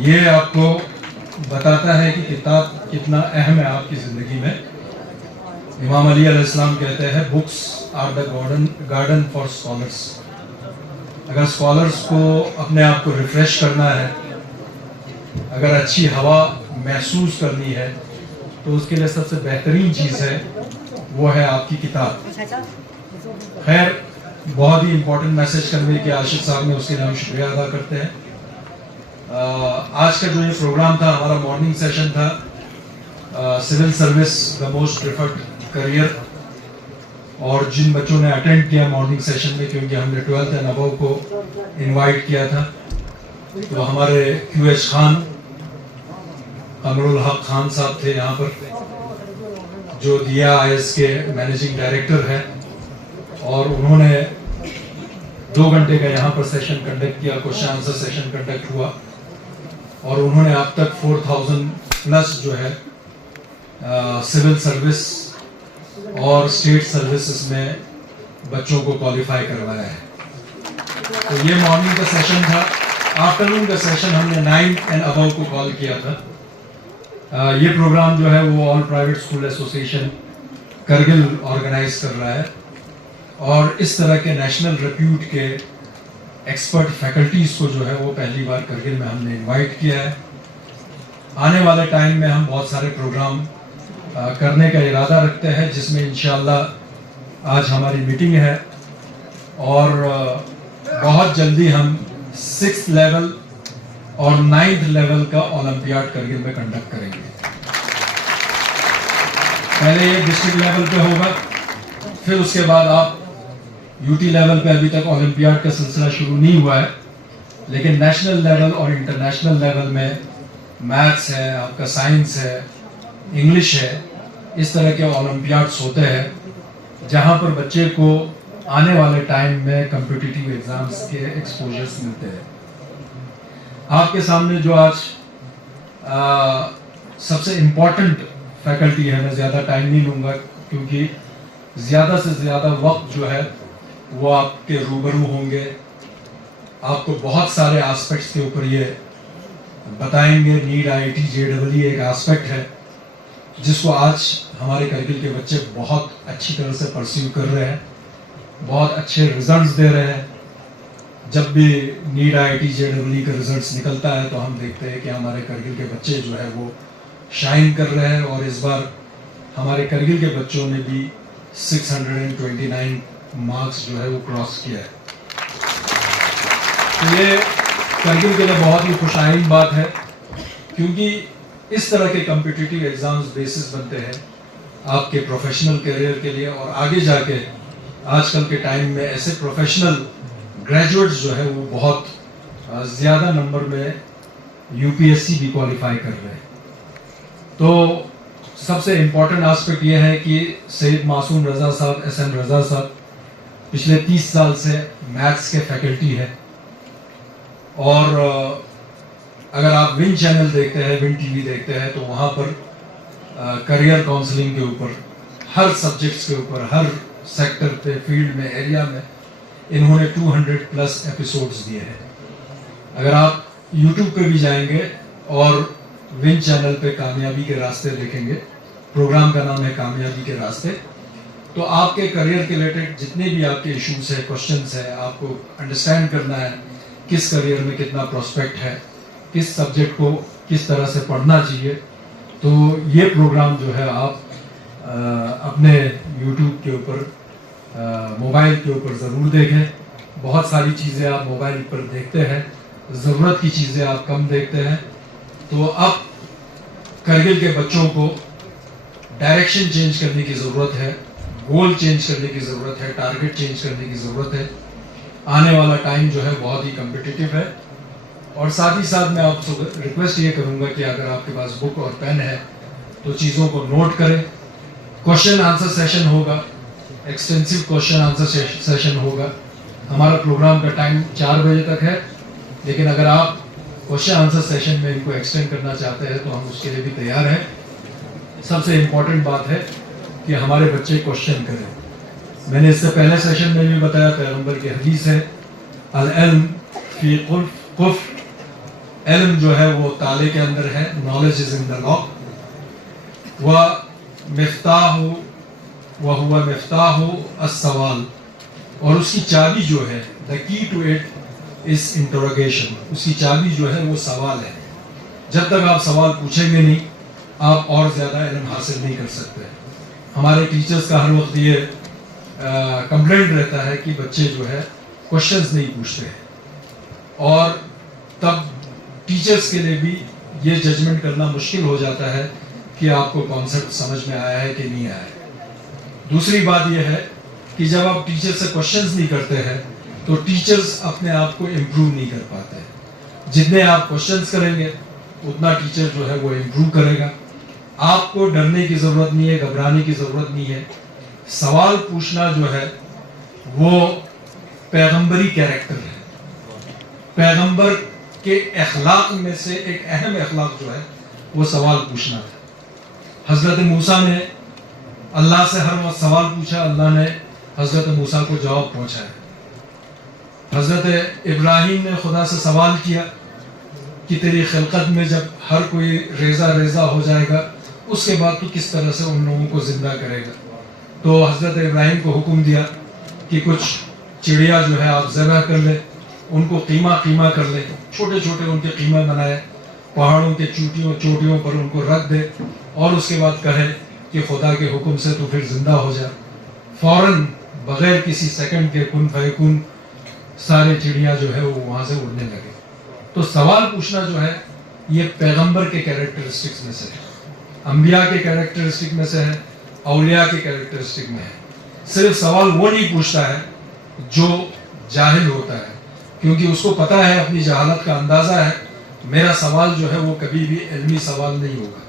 ये आपको बताता है कि किताब कितना अहम है आपकी ज़िंदगी में। इमाम अली अलैहिस्सलाम कहते हैं books are the garden for scholars. अगर स्कॉलर्स को अपने आप को रिफ्रेश करना है, अगर अच्छी हवा महसूस करनी है, तो उसके लिए सबसे बेहतरीन चीज़ है वो है आपकी किताब। खैर, बहुत ही इम्पोर्टेंट मैसेज कन्वे किया आशिक साहब ने, उसके लिए हम शुक्रिया अदा करते हैं। आज का जो ये प्रोग्राम था, हमारा मॉर्निंग सेशन था, civil service the most preferred career. और जिन बच्चों ने अटेंड किया मॉर्निंग सेशन में, क्योंकि हमने 12th एंड अबव को इनवाइट किया था, तो हमारे QH खान, अमरुल हक खान साहब थे यहाँ पर, जो दिया IS के मैनेजिंग डायरेक्टर है, और उन्होंने 2 घंटे का यहाँ पर सेशन कंडक्ट किया, क्वेश्चन आंसर सेशन कंडक्ट हुआ, और उन्होंने अब तक 4000 प्लस जो है सिविल सर्विस और स्टेट सर्विसेज में बच्चों को क्वालिफाई करवाया है। तो ये मॉर्निंग का सेशन था। आफ्टरनून का सेशन हमने 9th एंड अबव को कॉल किया था। ये प्रोग्राम जो है वो all private school association Kargil organise कर रहा है, और इस तरह के नेशनल रिप्यूट के एक्सपर्ट फैकल्टीज को जो है वो पहली बार करगिल में हमने इनवाइट किया है। आने वाले टाइम में हम बहुत सारे प्रोग्राम करने का इरादा रखते हैं, जिसमें इंशाअल्लाह आज हमारी मीटिंग है, और बहुत जल्दी हम 6th लेवल और 9th लेवल का ओलंपियाड करगिल में कंडक्ट करेंगे। पहले ये डिस्ट्रिक्ट लेवल पे होगा, फिर उसके बाद आप UT लेवल पे, अभी तक ओलंपियाड का सिलसिला शुरू नहीं हुआ है, लेकिन नेशनल लेवल और इंटरनेशनल लेवल में मैथ्स है, आपका साइंस है, इंग्लिश है, इस तरह के ओलंपियाड्स होते हैं, जहां पर बच्चे को आने वाले टाइम में कॉम्पिटिटिव एग्जाम्स के एक्सपोजर्स मिलते हैं। आपके सामने जो आज सबसे इम्पोर्टेंट फैकल्टी है, मैं ज़्यादा टाइम नहीं लूँगा, क्योंकि ज़्यादा से ज़्यादा वक्त जो है वो आपके रूबरू होंगे, आपको बहुत सारे एस्पेक्ट्स के ऊपर ये बताएंगे। नीट IIT JEE एक एस्पेक्ट है जिसको आज हमारे करगिल के बच्चे बहुत अच्छी तरह से परस्यू कर रहे हैं, बहुत अच्छे रिजल्ट्स दे रहे हैं। जब भी नीट IIT JEE का रिजल्ट्स निकलता है तो हम देखते हैं कि हमारे करगिल के बच्चे जो है वो शाइन कर रहे हैं, और इस बार हमारे करगिल के बच्चों ने भी 629 मार्क्स जो है वो क्रॉस किया है। तो ये करगिल के लिए बहुत ही खुशाइन बात है, क्योंकि इस तरह के कॉम्पिटिटिव एग्जाम्स बेसिस बनते हैं आपके प्रोफेशनल करियर के लिए, और आगे जाके आजकल के टाइम में ऐसे प्रोफेशनल ग्रेजुएट्स जो है वो बहुत ज़्यादा नंबर में UPSC भी क्वालिफाई कर रहे हैं। तो सबसे इम्पोर्टेंट एस्पेक्ट ये है कि सैयद मासूम रज़ा साहब, SM रज़ा साहब पिछले 30 साल से मैथ्स के फैकल्टी है, और अगर आप विन चैनल देखते हैं, विन TV देखते हैं, तो वहाँ पर करियर काउंसलिंग के ऊपर, हर सब्जेक्ट्स के ऊपर, हर सेक्टर पे, फील्ड में, एरिया में इन्होंने 200 प्लस एपिसोड्स दिए हैं। अगर आप YouTube पे भी जाएंगे और विन चैनल पे कामयाबी के रास्ते देखेंगे, प्रोग्राम का नाम है कामयाबी के रास्ते, तो आपके करियर के रिलेटेड जितने भी आपके इश्यूज है, क्वेश्चंस है, आपको अंडरस्टैंड करना है किस करियर में कितना प्रोस्पेक्ट है, किस सब्जेक्ट को किस तरह से पढ़ना चाहिए, तो ये प्रोग्राम जो है आप अपने YouTube के ऊपर, मोबाइल के ऊपर ज़रूर देखें। बहुत सारी चीज़ें आप मोबाइल पर देखते हैं, ज़रूरत की चीज़ें आप कम देखते हैं। तो अब करगिल के बच्चों को डायरेक्शन चेंज करने की ज़रूरत है, गोल चेंज करने की ज़रूरत है, टारगेट चेंज करने की ज़रूरत है। आने वाला टाइम जो है बहुत ही कम्पिटिटिव है, और साथ ही साथ मैं आपसे रिक्वेस्ट ये करूँगा कि अगर आपके पास बुक और पेन है तो चीज़ों को नोट करें। क्वेश्चन आंसर सेशन होगा, एक्सटेंसिव क्वेश्चन आंसर सेशन होगा। हमारा प्रोग्राम का टाइम 4 बजे तक है, लेकिन अगर आप क्वेश्चन आंसर सेशन में इनको एक्सटेंड करना चाहते हैं तो हम उसके लिए भी तैयार हैं। सबसे इम्पोर्टेंट बात है कि हमारे बच्चे क्वेश्चन करें। मैंने इससे पहले सेशन में भी बताया, पैगंबर की हदीस है, अल इल्म फी कुफ इल्म जो है वो ताले के अंदर है, knowledge is in the lock. वह हुआ मिफ्ताह अस्सवाल, और उसकी चाबी जो है, the key to it is interrogation, उसकी चाबी जो है वो सवाल है। जब तक आप सवाल पूछेंगे नहीं, आप और ज़्यादा इल्म हासिल नहीं कर सकते। हमारे टीचर्स का हर वक्त ये कंप्लेंट रहता है कि बच्चे जो है क्वेश्चंस नहीं पूछते हैं, और तब टीचर्स के लिए भी ये जजमेंट करना मुश्किल हो जाता है कि आपको कॉन्सेप्ट समझ में आया है कि नहीं आया है। दूसरी बात यह है कि जब आप टीचर से क्वेश्चंस नहीं करते हैं तो टीचर्स अपने आप को इम्प्रूव नहीं कर पाते। जितने आप क्वेश्चंस करेंगे उतना टीचर जो है वो इम्प्रूव करेगा। आपको डरने की ज़रूरत नहीं है, घबराने की ज़रूरत नहीं है। सवाल पूछना जो है वो पैगंबरी कैरेक्टर है। पैगंबर के अखलाक में से एक अहम अखलाक जो है वो सवाल पूछना है। हज़रत मूसा ने अल्लाह से हर वक्त सवाल पूछा, अल्लाह ने हज़रत मूसा को जवाब पहुंचाया। हज़रत इब्राहीम ने खुदा से सवाल किया कि तेरी खिलकत में जब हर कोई रेज़ा रेज़ा हो जाएगा, उसके बाद तू किस तरह से उन लोगों को ज़िंदा करेगा। तो हज़रत इब्राहीम को हुक्म दिया कि कुछ चिड़िया जो है आप ज़बह कर ले, उनको कीमा कीमा कर ले, छोटे छोटे उनके कीमा बनाए, पहाड़ों के चोटियों पर उनको रख दे, और उसके बाद कहे कि खुदा के हुक्म से तू फिर ज़िंदा हो जा। फ़ौरन बग़ैर किसी सेकंड के कुन फयकुन सारे चिड़िया जो है वो वहाँ से उड़ने लगे। तो सवाल पूछना जो है ये पैगंबर के कैरेक्टरिस्टिक्स में से है, अंबिया के कैरेक्टरिस्टिक में से है, औलिया के कैरेक्टरिस्टिक में है। सिर्फ सवाल वो नहीं पूछता है जो जाहिल होता है, क्योंकि उसको पता है, अपनी जहालत का अंदाज़ा है, मेरा सवाल जो है वो कभी भी इल्मी सवाल नहीं होगा।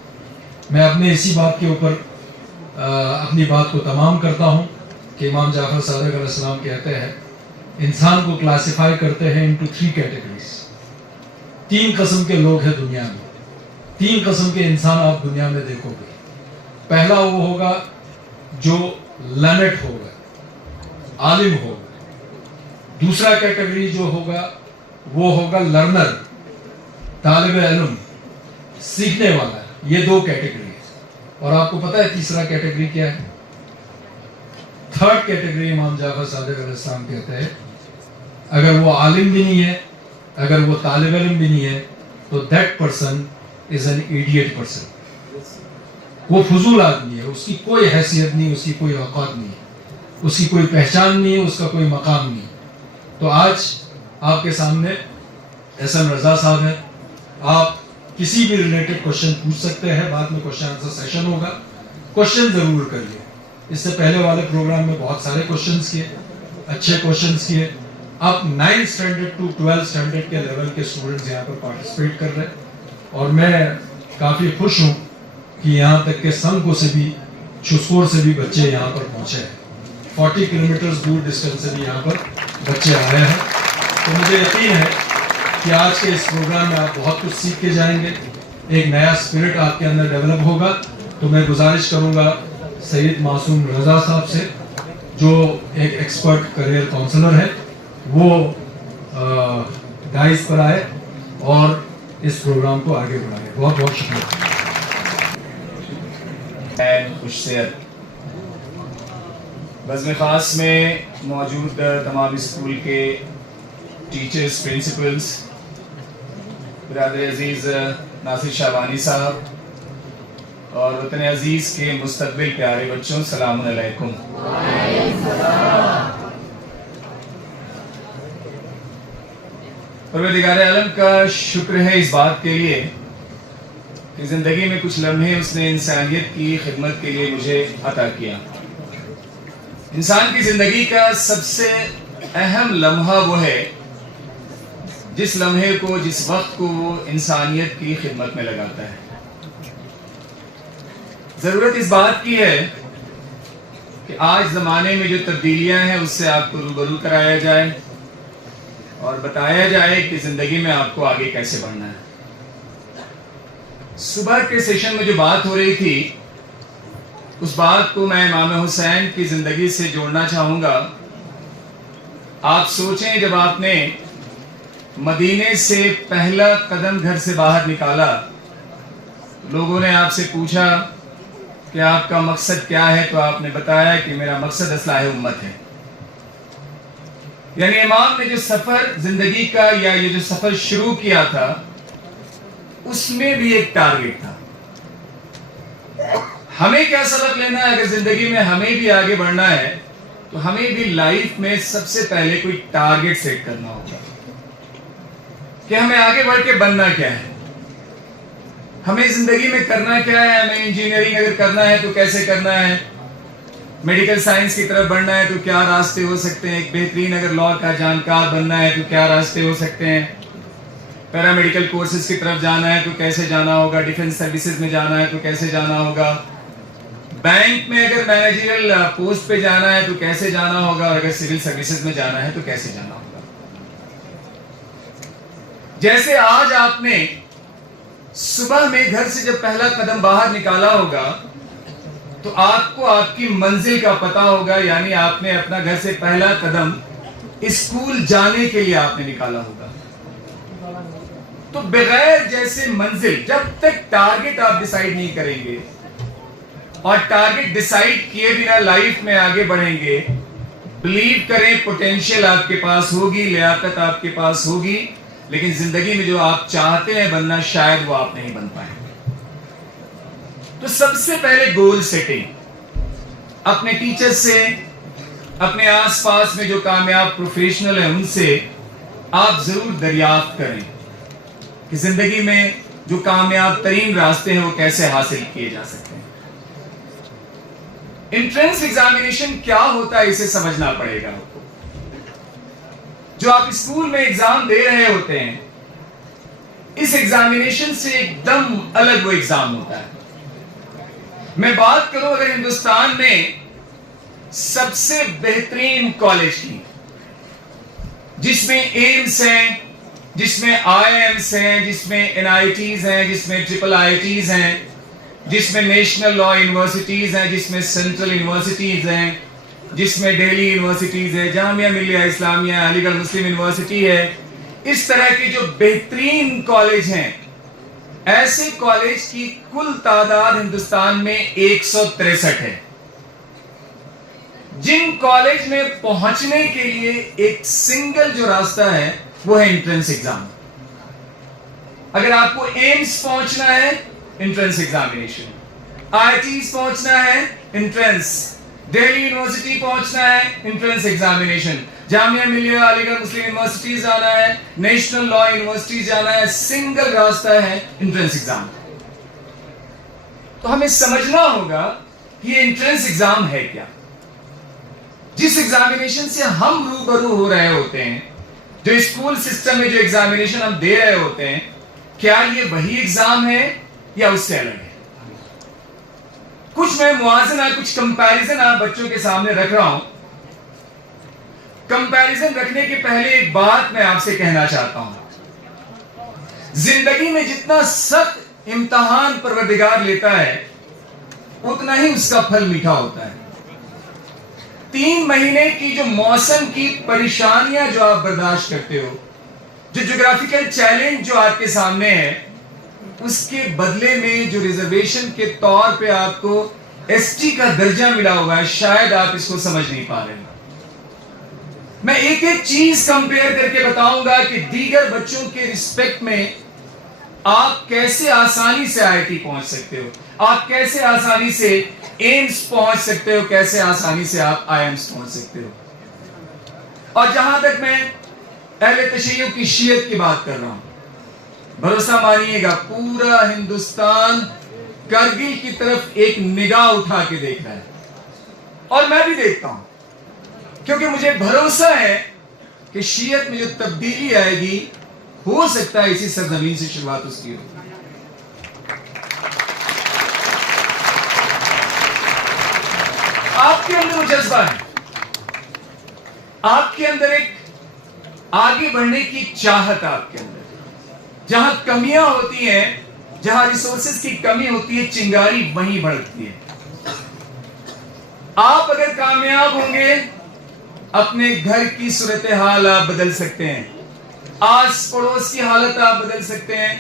मैं अपने इसी बात के ऊपर अपनी बात को तमाम करता हूँ कि इमाम जाफर सादिक अलैहिस्सलाम कहते हैं इंसान को क्लासिफाई करते हैं इनटू 3 कैटेगरीज। 3 किस्म के लोग हैं दुनिया में, 3 किस्म के इंसान आप दुनिया में देखोगे। पहला वो होगा जो लर्नेड होगा, आलिम होगा। दूसरा कैटेगरी जो होगा वो होगा लर्नर, तालिब इल्म, सीखने वाला। ये 2 कैटेगरी है। और आपको पता है तीसरा कैटेगरी क्या है? थर्ड कैटेगरी इमाम जाफर सादिक अलैहिस्सलाम कहते हैं अगर वो आलिम भी नहीं है, अगर वो तालिब इल्म भी नहीं है, तो that person is an idiot person. वो फजूल आदमी है, उसकी कोई हैसियत नहीं, उसकी कोई औकात नहीं, उसकी कोई पहचान नहीं है, उसका कोई मकाम नहीं। तो आज आपके सामने एसएम रजा साहब हैं, आप किसी भी रिलेटेड क्वेश्चन पूछ सकते हैं। बाद में क्वेश्चन आंसर सेशन होगा, क्वेश्चन जरूर करिए। इससे पहले वाले प्रोग्राम में बहुत सारे क्वेश्चंस किए, अच्छे क्वेश्चंस किए। अब 9th standard to 12th standard के लेवल के स्टूडेंट्स यहाँ पर पार्टिसिपेट कर रहे हैं, और मैं काफ़ी खुश हूँ कि यहाँ तक के संघ से भी, छुस्कोर से भी बच्चे यहाँ पर पहुँचे हैं। 40 किलोमीटर दूर डिस्टेंस से भी यहाँ पर बच्चे आए हैं। तो मुझे यकीन है कि आज के इस प्रोग्राम में आप बहुत कुछ सीख के जाएंगे, एक नया स्पिरिट आपके अंदर डेवलप होगा। तो मैं गुजारिश करूँगा सैयद मासूम रजा साहब से, जो एक एक्सपर्ट करियर काउंसलर है, वो डाइस पर आए और इस प्रोग्राम को आगे बढ़ाए। बहुत बहुत शुक्रिया। खुशसेहत बज़्म ख़ास में मौजूद तमाम स्कूल के टीचर्स, प्रिंसिपल्स, बिरादर अजीज़ नासिर शाबानी साहब और वतन अजीज़ के मुस्तक़बिल प्यारे बच्चों, सलाम अलैकुम। परवरदिगार आलम का शुक्र है इस बात के लिए कि ज़िंदगी में कुछ लम्हे उसने इंसानियत की खिदमत के लिए मुझे अता किया। इंसान की ज़िंदगी का सबसे अहम लम्हा वो है जिस लम्हे को, जिस वक्त को वो इंसानियत की खिदमत में लगाता है। ज़रूरत इस बात की है कि आज ज़माने में जो तब्दीलियां हैं उससे आपको रूबरू कराया जाए और बताया जाए कि ज़िंदगी में आपको आगे कैसे बढ़ना है। सुबह के सेशन में जो बात हो रही थी, उस बात को मैं इमाम हुसैन की ज़िंदगी से जोड़ना चाहूँगा। आप सोचें, जब आपने मदीने से पहला कदम घर से बाहर निकाला, लोगों ने आपसे पूछा कि आपका मकसद क्या है, तो आपने बताया कि मेरा मकसद इस्लाह उम्मत है। यानी इमाम ने जो सफर जिंदगी का या ये जो सफर शुरू किया था, उसमें भी एक टारगेट था। हमें क्या सबक लेना है? अगर जिंदगी में हमें भी आगे बढ़ना है तो हमें भी लाइफ में सबसे पहले कोई टारगेट सेट करना होगा कि हमें आगे बढ़ के बनना क्या है, हमें जिंदगी में करना क्या है। हमें इंजीनियरिंग अगर करना है तो कैसे करना है, मेडिकल साइंस की तरफ बढ़ना है तो क्या रास्ते हो सकते हैं, एक बेहतरीन अगर लॉ का जानकार बनना है तो क्या रास्ते हो सकते हैं, पैरामेडिकल कोर्सेज की तरफ जाना है तो कैसे जाना होगा, डिफेंस सर्विसेज में जाना है तो कैसे जाना होगा, बैंक में अगर मैनेजरियल पोस्ट पे जाना है तो कैसे जाना होगा, और अगर सिविल सर्विसेज में जाना है तो कैसे जाना होगा। जैसे आज आपने सुबह में घर से जब पहला कदम बाहर निकाला होगा तो आपको आपकी मंजिल का पता होगा, यानी आपने अपना घर से पहला कदम स्कूल जाने के लिए आपने निकाला होगा। तो बगैर जैसे मंजिल, जब तक टारगेट आप डिसाइड नहीं करेंगे और टारगेट डिसाइड किए बिना लाइफ में आगे बढ़ेंगे, बिलीव करें पोटेंशियल आपके पास होगी, लियाकत आपके पास होगी, लेकिन जिंदगी में जो आप चाहते हैं बनना शायद वो आप नहीं बन पाए। तो सबसे पहले गोल सेटिंग, अपने टीचर से, अपने आसपास में जो कामयाब प्रोफेशनल है उनसे आप जरूर दरियाफ्त करें कि जिंदगी में जो कामयाब तरीन रास्ते हैं वो कैसे हासिल किए जा सकते हैं। एंट्रेंस एग्जामिनेशन क्या होता है इसे समझना पड़ेगा आपको। जो आप स्कूल में एग्जाम दे रहे होते हैं, इस एग्जामिनेशन से एकदम अलग वो एग्जाम होता है। मैं बात करूं अगर हिंदुस्तान में सबसे बेहतरीन कॉलेज की, जिसमें एम्स हैं, जिसमें आईआईएम्स हैं, जिसमें एनआईटीज हैं, जिसमें ट्रिपल आईआईटीज हैं, जिसमें नेशनल लॉ यूनिवर्सिटीज हैं, जिसमें सेंट्रल यूनिवर्सिटीज हैं, जिसमें दिल्ली यूनिवर्सिटीज है, जामिया मिलिया इस्लामिया, अलीगढ़ मुस्लिम यूनिवर्सिटी है, इस तरह के जो बेहतरीन कॉलेज हैं, ऐसे कॉलेज की कुल तादाद हिंदुस्तान में 163 है। जिन कॉलेज में पहुंचने के लिए एक सिंगल जो रास्ता है वो है एंट्रेंस एग्जाम। अगर आपको एम्स पहुंचना है, एंट्रेंस एग्जामिनेशन, आईआईटीज पहुंचना है, एंट्रेंस, दिल्ली यूनिवर्सिटी पहुंचना है, एंट्रेंस एग्जामिनेशन, जामिया मिलिया अलीगढ़ मुस्लिम यूनिवर्सिटी जाना है, नेशनल लॉ यूनिवर्सिटी जाना है, सिंगल रास्ता है एंट्रेंस एग्जाम। तो हमें समझना होगा कि एंट्रेंस एग्जाम है क्या। जिस एग्जामिनेशन से हम रूबरू हो रहे होते हैं, जो स्कूल सिस्टम में जो एग्जामिनेशन हम दे रहे होते हैं, क्या ये वही एग्जाम है या उससे अलग है? कुछ मैं मुआवजना, कुछ कंपैरिजन आप बच्चों के सामने रख रहा हूं। कंपैरिजन रखने के पहले एक बात मैं आपसे कहना चाहता हूं। जिंदगी में जितना सख्त इम्तिहान परवरदिगार लेता है, उतना ही उसका फल मीठा होता है। 3 महीने की जो मौसम की परेशानियां जो आप बर्दाश्त करते हो, जो ज्योग्राफिकल चैलेंज जो आपके सामने है, उसके बदले में जो रिजर्वेशन के तौर पे आपको एसटी का दर्जा मिला हुआ है, शायद आप इसको समझ नहीं पा रहे हैं। मैं एक एक चीज कंपेयर करके बताऊंगा कि दीगर बच्चों के रिस्पेक्ट में आप कैसे आसानी से आईआईटी पहुंच सकते हो, आप कैसे आसानी से एम्स पहुंच सकते हो, कैसे आसानी से आप आईआईएम्स पहुंच सकते हो। और जहां तक मैं अहले तशय्युअ की शीयत की बात कर रहा हूं, भरोसा मानिएगा पूरा हिंदुस्तान करगिल की तरफ एक निगाह उठा के देख रहा है, और मैं भी देखता हूं, क्योंकि मुझे भरोसा है कि शीयत में जो तब्दीली आएगी, हो सकता है इसी सरजमीन से शुरुआत उसकी हो। आपके अंदर वो जज्बा है, आपके अंदर एक आगे बढ़ने की चाहत, आपके अंदर जहां कमियां होती हैं, जहां रिसोर्सेज की कमी होती है, चिंगारी वहीं भड़कती है। आप अगर कामयाब होंगे, अपने घर की सूरत हाल आप बदल सकते हैं। आस पड़ोस की हालत आप बदल सकते हैं,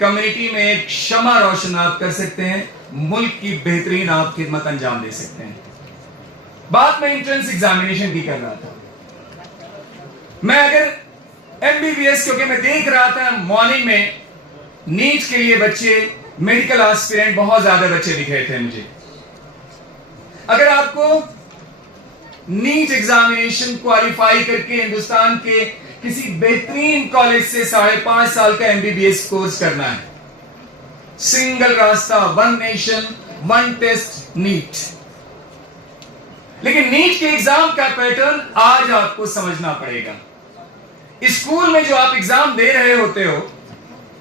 कम्युनिटी में एक शमा रोशन आप कर सकते हैं, मुल्क की बेहतरीन आप खिदमत अंजाम दे सकते हैं। बात मैं एंट्रेंस एग्जामिनेशन की कर रहा था। मैं अगर एमबीबीएस, क्योंकि मैं देख रहा था मॉर्निंग में नीट के लिए बच्चे, मेडिकल एस्पिरेंट बहुत ज्यादा बच्चे दिख रहे थे मुझे। अगर आपको नीट एग्जामिनेशन क्वालिफाई करके हिंदुस्तान के किसी बेहतरीन कॉलेज से 5.5 साल का एमबीबीएस कोर्स करना है, सिंगल रास्ता, one nation one test, NEET. लेकिन नीट के एग्जाम का पैटर्न आज आपको समझना पड़ेगा। स्कूल में जो आप एग्जाम दे रहे होते हो,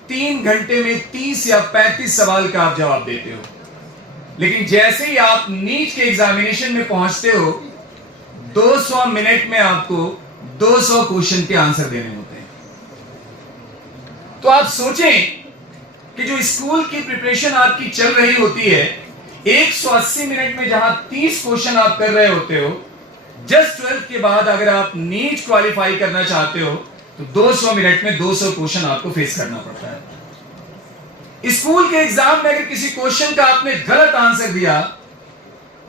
3 घंटे में 30 या 35 सवाल का आप जवाब देते हो, लेकिन जैसे ही आप नीट के एग्जामिनेशन में पहुंचते हो, 200 मिनट में आपको 200 क्वेश्चन के आंसर देने होते हैं। तो आप सोचें कि जो स्कूल की प्रिपरेशन आपकी चल रही होती है, 180 मिनट में जहां 30 क्वेश्चन आप कर रहे होते हो, जस्ट 12th के बाद अगर आप नीट क्वालिफाई करना चाहते हो तो 200 मिनट में 200 क्वेश्चन आपको फेस करना पड़ता है। स्कूल के एग्जाम में अगर किसी क्वेश्चन का आपने गलत आंसर दिया,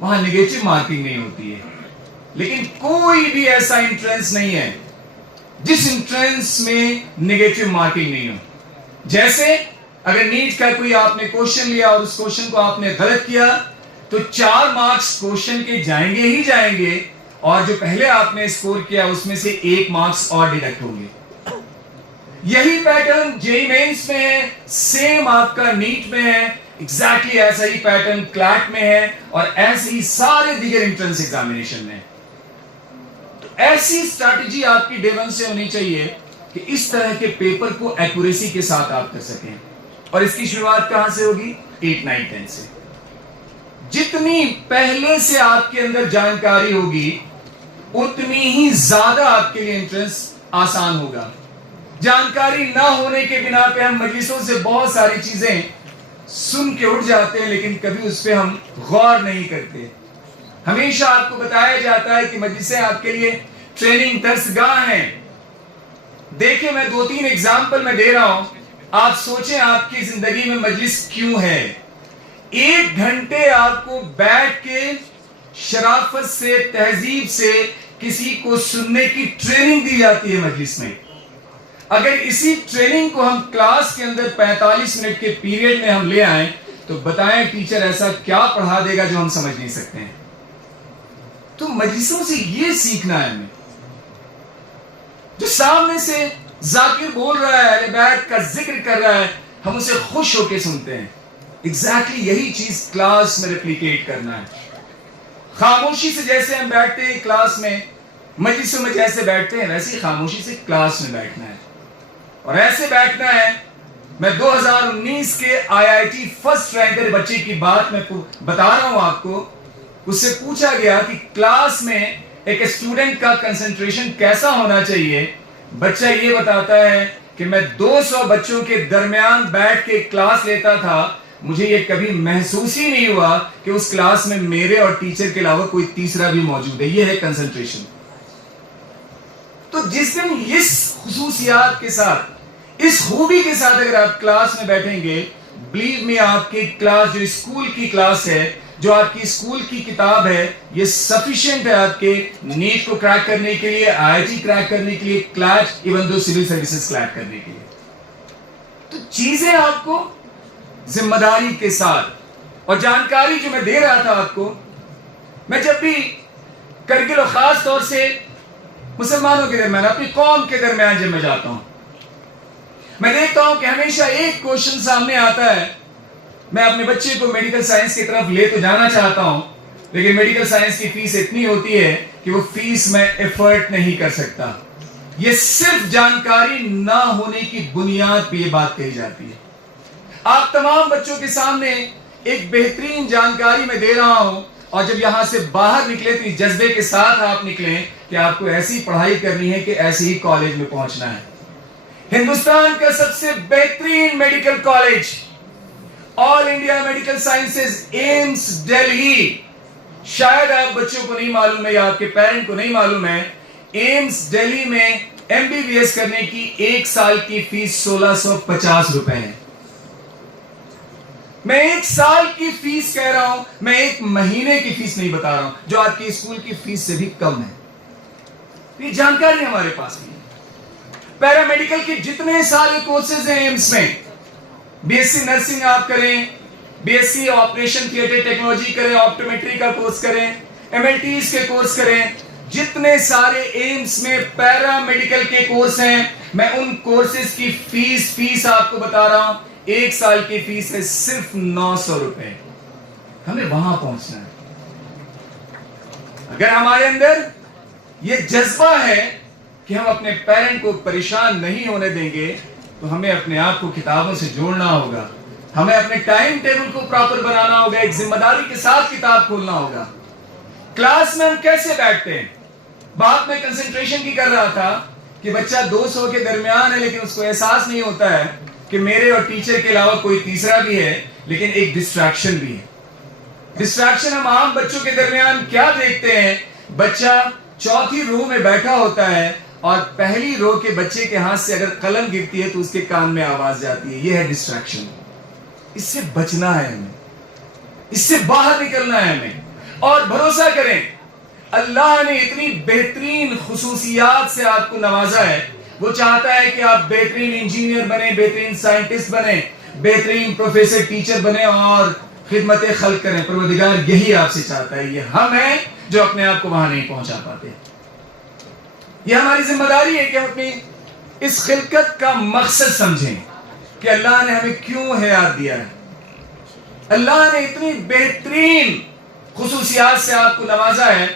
वहां नेगेटिव मार्किंग नहीं होती है। लेकिन कोई भी ऐसा एंट्रेंस नहीं है जिस एंट्रेंस में नेगेटिव मार्किंग नहीं हो। जैसे अगर नीट का कोई आपने क्वेश्चन लिया और उस क्वेश्चन को आपने गलत किया तो 4 मार्क्स क्वेश्चन के जाएंगे ही जाएंगे, और जो पहले आपने स्कोर किया उसमें से 1 मार्क्स और डिडक्ट होंगे। यही पैटर्न जेईई मेंस में है, सेम आपका नीट में है, एग्जैक्टली ऐसा ही पैटर्न क्लैट में है, और ऐसे ही सारे दीगर एंट्रेंस एग्जामिनेशन में। तो ऐसी स्ट्रैटेजी आपकी डे 1 से होनी चाहिए कि इस तरह के पेपर को एक्यूरेसी के साथ आप कर सकें। और इसकी शुरुआत कहां से होगी? 8, 9, 10 से। जितनी पहले से आपके अंदर जानकारी होगी, उतनी ही ज्यादा आपके लिए एंट्रेंस आसान होगा। जानकारी ना होने के बिना पे हम मजलिसों से बहुत सारी चीजें सुन के उठ जाते हैं, लेकिन कभी उस पर हम गौर नहीं करते। हमेशा आपको बताया जाता है कि मजलिसें आपके लिए ट्रेनिंग दरसगाह हैं। देखिए, मैं 2-3 एग्जाम्पल में दे रहा हूं, आप सोचें आपकी जिंदगी में मजलिस क्यों है। 1 घंटे आपको बैठ के शराफत से, तहजीब से किसी को सुनने की ट्रेनिंग दी जाती है मजलिस में। अगर इसी ट्रेनिंग को हम क्लास के अंदर 45 मिनट के पीरियड में हम ले आए तो बताएं टीचर ऐसा क्या पढ़ा देगा जो हम समझ नहीं सकते हैं। तो मजलिसों से ये सीखना है हमें। जो सामने से जाकिर बोल रहा है, अहले बैत का जिक्र कर रहा है, हम उसे खुश होकर सुनते हैं। एग्जैक्टली यही चीज क्लास में रेप्लिकेट करना है। खामोशी से जैसे हम बैठते हैं क्लास में, मजलिसों में जैसे बैठते हैं, वैसे ही खामोशी से क्लास में बैठना है। और ऐसे बैठना है, मैं 2019 के आईआईटी फर्स्ट रैंकर बच्चे की बात मैं बता रहा हूं आपको। उससे पूछा गया कि क्लास में एक स्टूडेंट का कंसंट्रेशन कैसा होना चाहिए। बच्चा ये बताता है कि मैं 200 बच्चों के दरमियान बैठ के क्लास लेता था, मुझे ये कभी महसूस ही नहीं हुआ कि उस क्लास में मेरे और टीचर के अलावा कोई तीसरा भी मौजूद है। ये है कंसंट्रेशन। तो जिस दिन इस खुसूसियात के साथ, इस खूबी के साथ अगर आप क्लास में बैठेंगे, बिलीव मी, आपकी क्लास जो स्कूल की क्लास है, जो आपकी स्कूल की किताब है, ये सफिशिएंट है आपके नीट को क्रैक करने के लिए, आईआईटी क्रैक करने के लिए, CLAT, even though civil services crack करने के लिए। तो चीजें आपको जिम्मेदारी के साथ, और जानकारी जो मैं दे रहा था आपको, मैं जब भी करगिल और खास तौर से मुसलमानों के दरमियान, अपनी कौम के दरमियान जब मैं जाता हूं, मैं देखता हूं कि हमेशा एक क्वेश्चन सामने आता है। मैं अपने बच्चे को मेडिकल साइंस की तरफ ले तो जाना चाहता हूं, लेकिन मेडिकल साइंस की फीस इतनी होती है कि वो फीस मैं एफर्ट नहीं कर सकता। ये सिर्फ जानकारी ना होने की बुनियाद पे ये बात कही जाती है। आप तमाम बच्चों के सामने एक बेहतरीन जानकारी मैं दे रहा हूं, और जब यहां से बाहर निकले तो इस जज्बे के साथ आप निकलें कि आपको ऐसी पढ़ाई करनी है कि ऐसे ही कॉलेज में पहुंचना है। हिंदुस्तान का सबसे बेहतरीन medical college, all India medical sciences, AIIMS Delhi. शायद आप बच्चों को नहीं मालूम है या आपके पेरेंट को नहीं मालूम है, एम्स दिल्ली में MBBS करने की 1 साल की फीस 1650 रुपए है। मैं 1 साल की फीस कह रहा हूं, मैं 1 महीने की फीस नहीं बता रहा हूं, जो आपकी स्कूल की फीस से भी कम है। ये जानकारी हमारे पास नहीं है। पैरामेडिकल के जितने सारे कोर्सेज हैं एम्स में, BSc नर्सिंग आप करें, BSc ऑपरेशन थिएटर टेक्नोलॉजी करें, ऑप्टोमेट्री का कोर्स करें, MLTs के कोर्स करें, जितने सारे एम्स में पैरामेडिकल के कोर्स हैं, मैं उन कोर्सेज की फीस आपको बता रहा हूं। 1 साल की फीस है सिर्फ 900 रुपए। हमें वहां पहुंचना है। अगर हमारे अंदर यह जज्बा है कि हम अपने पेरेंट को परेशान नहीं होने देंगे, तो हमें अपने आप को किताबों से जोड़ना होगा। हमें अपने टाइम टेबल को प्रॉपर बनाना होगा, एक जिम्मेदारी के साथ किताब खोलना होगा। क्लास में हम कैसे बैठते हैं? बात में कंसंट्रेशन की कर रहा था कि बच्चा 200 के दरमियान है, लेकिन उसको एहसास नहीं होता है कि मेरे और टीचर के अलावा कोई तीसरा भी है, लेकिन एक डिस्ट्रैक्शन भी है। डिस्ट्रैक्शन हम आम बच्चों के दरमियान क्या देखते हैं? बच्चा चौथी रो में बैठा होता है और पहली रो के बच्चे के हाथ से अगर कलम गिरती है तो उसके कान में आवाज जाती है। यह है डिस्ट्रैक्शन। इससे बचना है हमें, इससे बाहर निकलना है हमें। और भरोसा करें, अल्लाह ने इतनी बेहतरीन खुसूसियात से आपको नवाजा है। वो चाहता है कि आप बेहतरीन इंजीनियर बने, बेहतरीन साइंटिस्ट बने, बेहतरीन प्रोफेसर टीचर बने और खिदमत खल्क करें। परवरदिगार यही आपसे चाहता है। ये हम हैं जो अपने आप को वहां नहीं पहुंचा पाते। यह हमारी जिम्मेदारी है कि हम अपनी इस खिलकत का मकसद समझें कि अल्लाह ने हमें क्यों हयात दिया है। अल्लाह ने इतनी बेहतरीन खुसूसियात से आपको नवाजा है।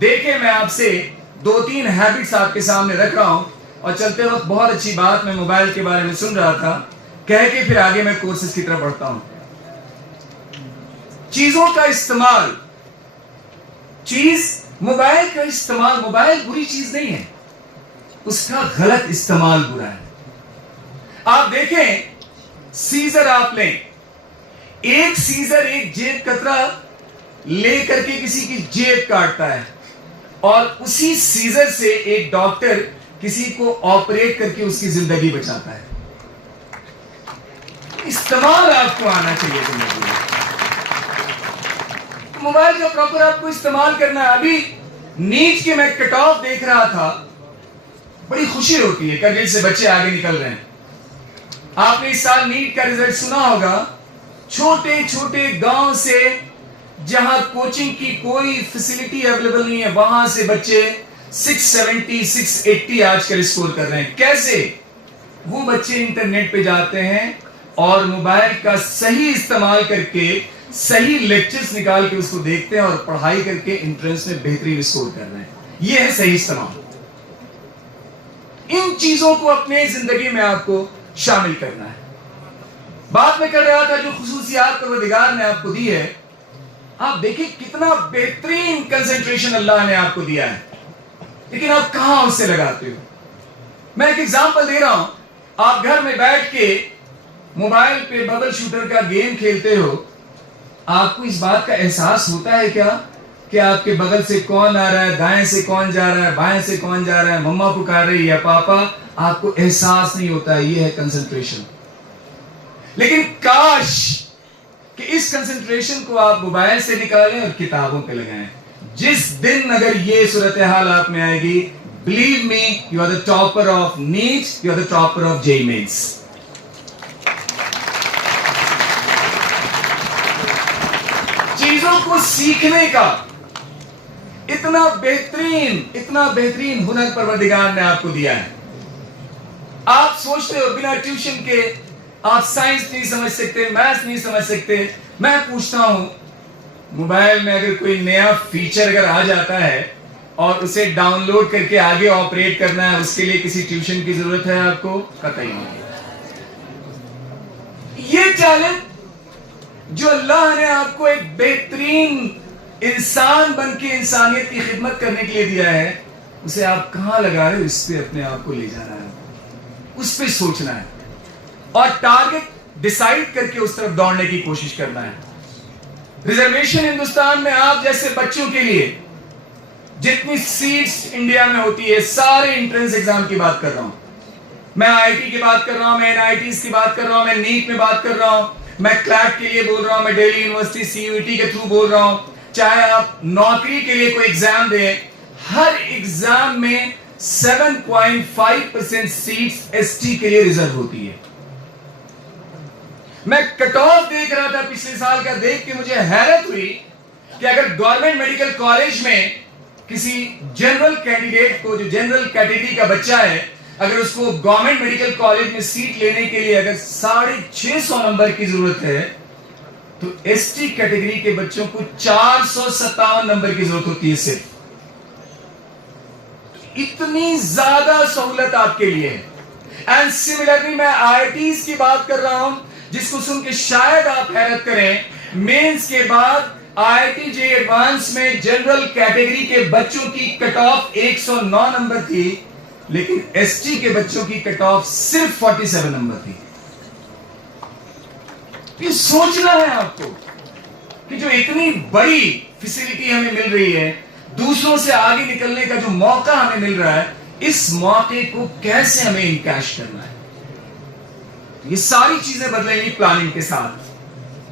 देखिए, मैं आपसे 2-3 हैबिट्स आपके सामने रख रहा हूं, और चलते वक्त बहुत अच्छी बात मैं मोबाइल के बारे में सुन रहा था, कह के फिर आगे मैं कोर्सेज की तरफ बढ़ता हूं। चीजों का इस्तेमाल, मोबाइल का इस्तेमाल, मोबाइल बुरी चीज नहीं है, उसका गलत इस्तेमाल बुरा है। आप देखें, सीजर आप लें, एक सीजर एक जेब कतरा लेकर के किसी की जेब काटता है, और उसी सीजर से एक डॉक्टर किसी को ऑपरेट करके उसकी जिंदगी बचाता है। इस्तेमाल आपको आना चाहिए जिंदगी में। मोबाइल का प्रॉपर आपको इस्तेमाल करना है। अभी नीट के मैं कट ऑफ देख रहा था, बड़ी खुशी होती है, करगिल से बच्चे आगे निकल रहे हैं। आपने इस साल नीट का रिजल्ट सुना होगा। छोटे छोटे गांव से जहां कोचिंग की कोई फैसिलिटी अवेलेबल नहीं है, वहां से बच्चे 670, 680 आजकल स्कोर कर रहे हैं। कैसे? वो बच्चे इंटरनेट पे जाते हैं और मोबाइल का सही इस्तेमाल करके सही लेक्चर्स निकाल के उसको देखते हैं और पढ़ाई करके एंट्रेंस में बेहतरीन स्कोर कर रहे हैं। यह है सही इस्तेमाल। इन चीजों को अपने जिंदगी में आपको शामिल करना है। बात में कर रहा था जो खुसूसियात परवरदिगार ने आपको दी है। आप देखिए कितना बेहतरीन कंसंट्रेशन अल्लाह ने आपको दिया है, लेकिन आप कहां उससे लगाते हो? मैं एक एग्जांपल दे रहा हूं। आप घर में बैठ के मोबाइल पे बबल शूटर का गेम खेलते हो, आपको इस बात का एहसास होता है क्या कि आपके बगल से कौन आ रहा है, दाएं से कौन जा रहा है, बाएं से कौन जा रहा है, मम्मा पुकार रही है, पापा? आपको एहसास नहीं होता है। यह है कंसंट्रेशन। लेकिन काश कि इस कंसंट्रेशन को आप मोबाइल से निकालें और किताबों पे लगाएं। जिस दिन अगर ये सूरत हाल आप में आएगी, believe me, you are the topper of NEET, you are the topper of JEE mains. चीजों को सीखने का इतना बेहतरीन हुनर परवरदिगार ने आपको दिया है। आप सोचते हो बिना ट्यूशन के आप साइंस नहीं समझ सकते, मैथ्स नहीं समझ सकते। मैं पूछता हूं, मोबाइल में अगर कोई नया फीचर अगर आ जाता है और उसे डाउनलोड करके आगे ऑपरेट करना है, उसके लिए किसी ट्यूशन की जरूरत है आपको? कतई नहीं। ये टैलेंट जो अल्लाह ने आपको एक बेहतरीन इंसान बन के इंसानियत की खिदमत करने के लिए दिया है, उसे आप कहां लगा रहे हो? इस पे अपने आप को ले जाना है, उस पे सोचना है और टारगेट डिसाइड करके उस तरफ दौड़ने की कोशिश करना है। रिजर्वेशन हिंदुस्तान में आप जैसे बच्चों के लिए जितनी सीट्स इंडिया में होती है, सारे एंट्रेंस एग्जाम की बात कर रहा हूं मैं, आईआईटी की बात कर रहा हूं मैं, एनआईटीज की बात कर रहा हूं मैं, नीट में बात कर रहा हूं मैं, क्लैट के लिए बोल रहा हूं मैं, दिल्ली यूनिवर्सिटी सीयूईटी के थ्रू बोल रहा हूं, चाहे आप नौकरी के लिए कोई एग्जाम दें, हर एग्जाम में 7.5% सीट्स एसटी के लिए रिजर्व होती है। मैं कट ऑफ देख रहा था पिछले साल का, देख के मुझे हैरत हुई कि अगर गवर्नमेंट मेडिकल कॉलेज में किसी जनरल कैंडिडेट को, जो जनरल कैटेगरी का बच्चा है, अगर उसको गवर्नमेंट मेडिकल कॉलेज में सीट लेने के लिए अगर 650 नंबर की जरूरत है, तो एसटी कैटेगरी के बच्चों को 457 नंबर की जरूरत होती है सिर्फ। इतनी ज्यादा सहूलत आपके लिए है। एंड सिमिलरली मैं आईआईटीज की बात कर रहा हूं, जिसको सुन के शायद आप हैरत करें, मेंस के बाद आईआईटी जे एडवांस में जनरल कैटेगरी के बच्चों की कट ऑफ 109 नंबर थी, लेकिन एसटी के बच्चों की कट ऑफ सिर्फ 47 नंबर थी। ये सोचना है आपको कि जो इतनी बड़ी फैसिलिटी हमें मिल रही है, दूसरों से आगे निकलने का जो मौका हमें मिल रहा है, इस मौके को कैसे हमें इनकैश करना है। ये सारी चीजें बदलेंगी प्लानिंग के साथ।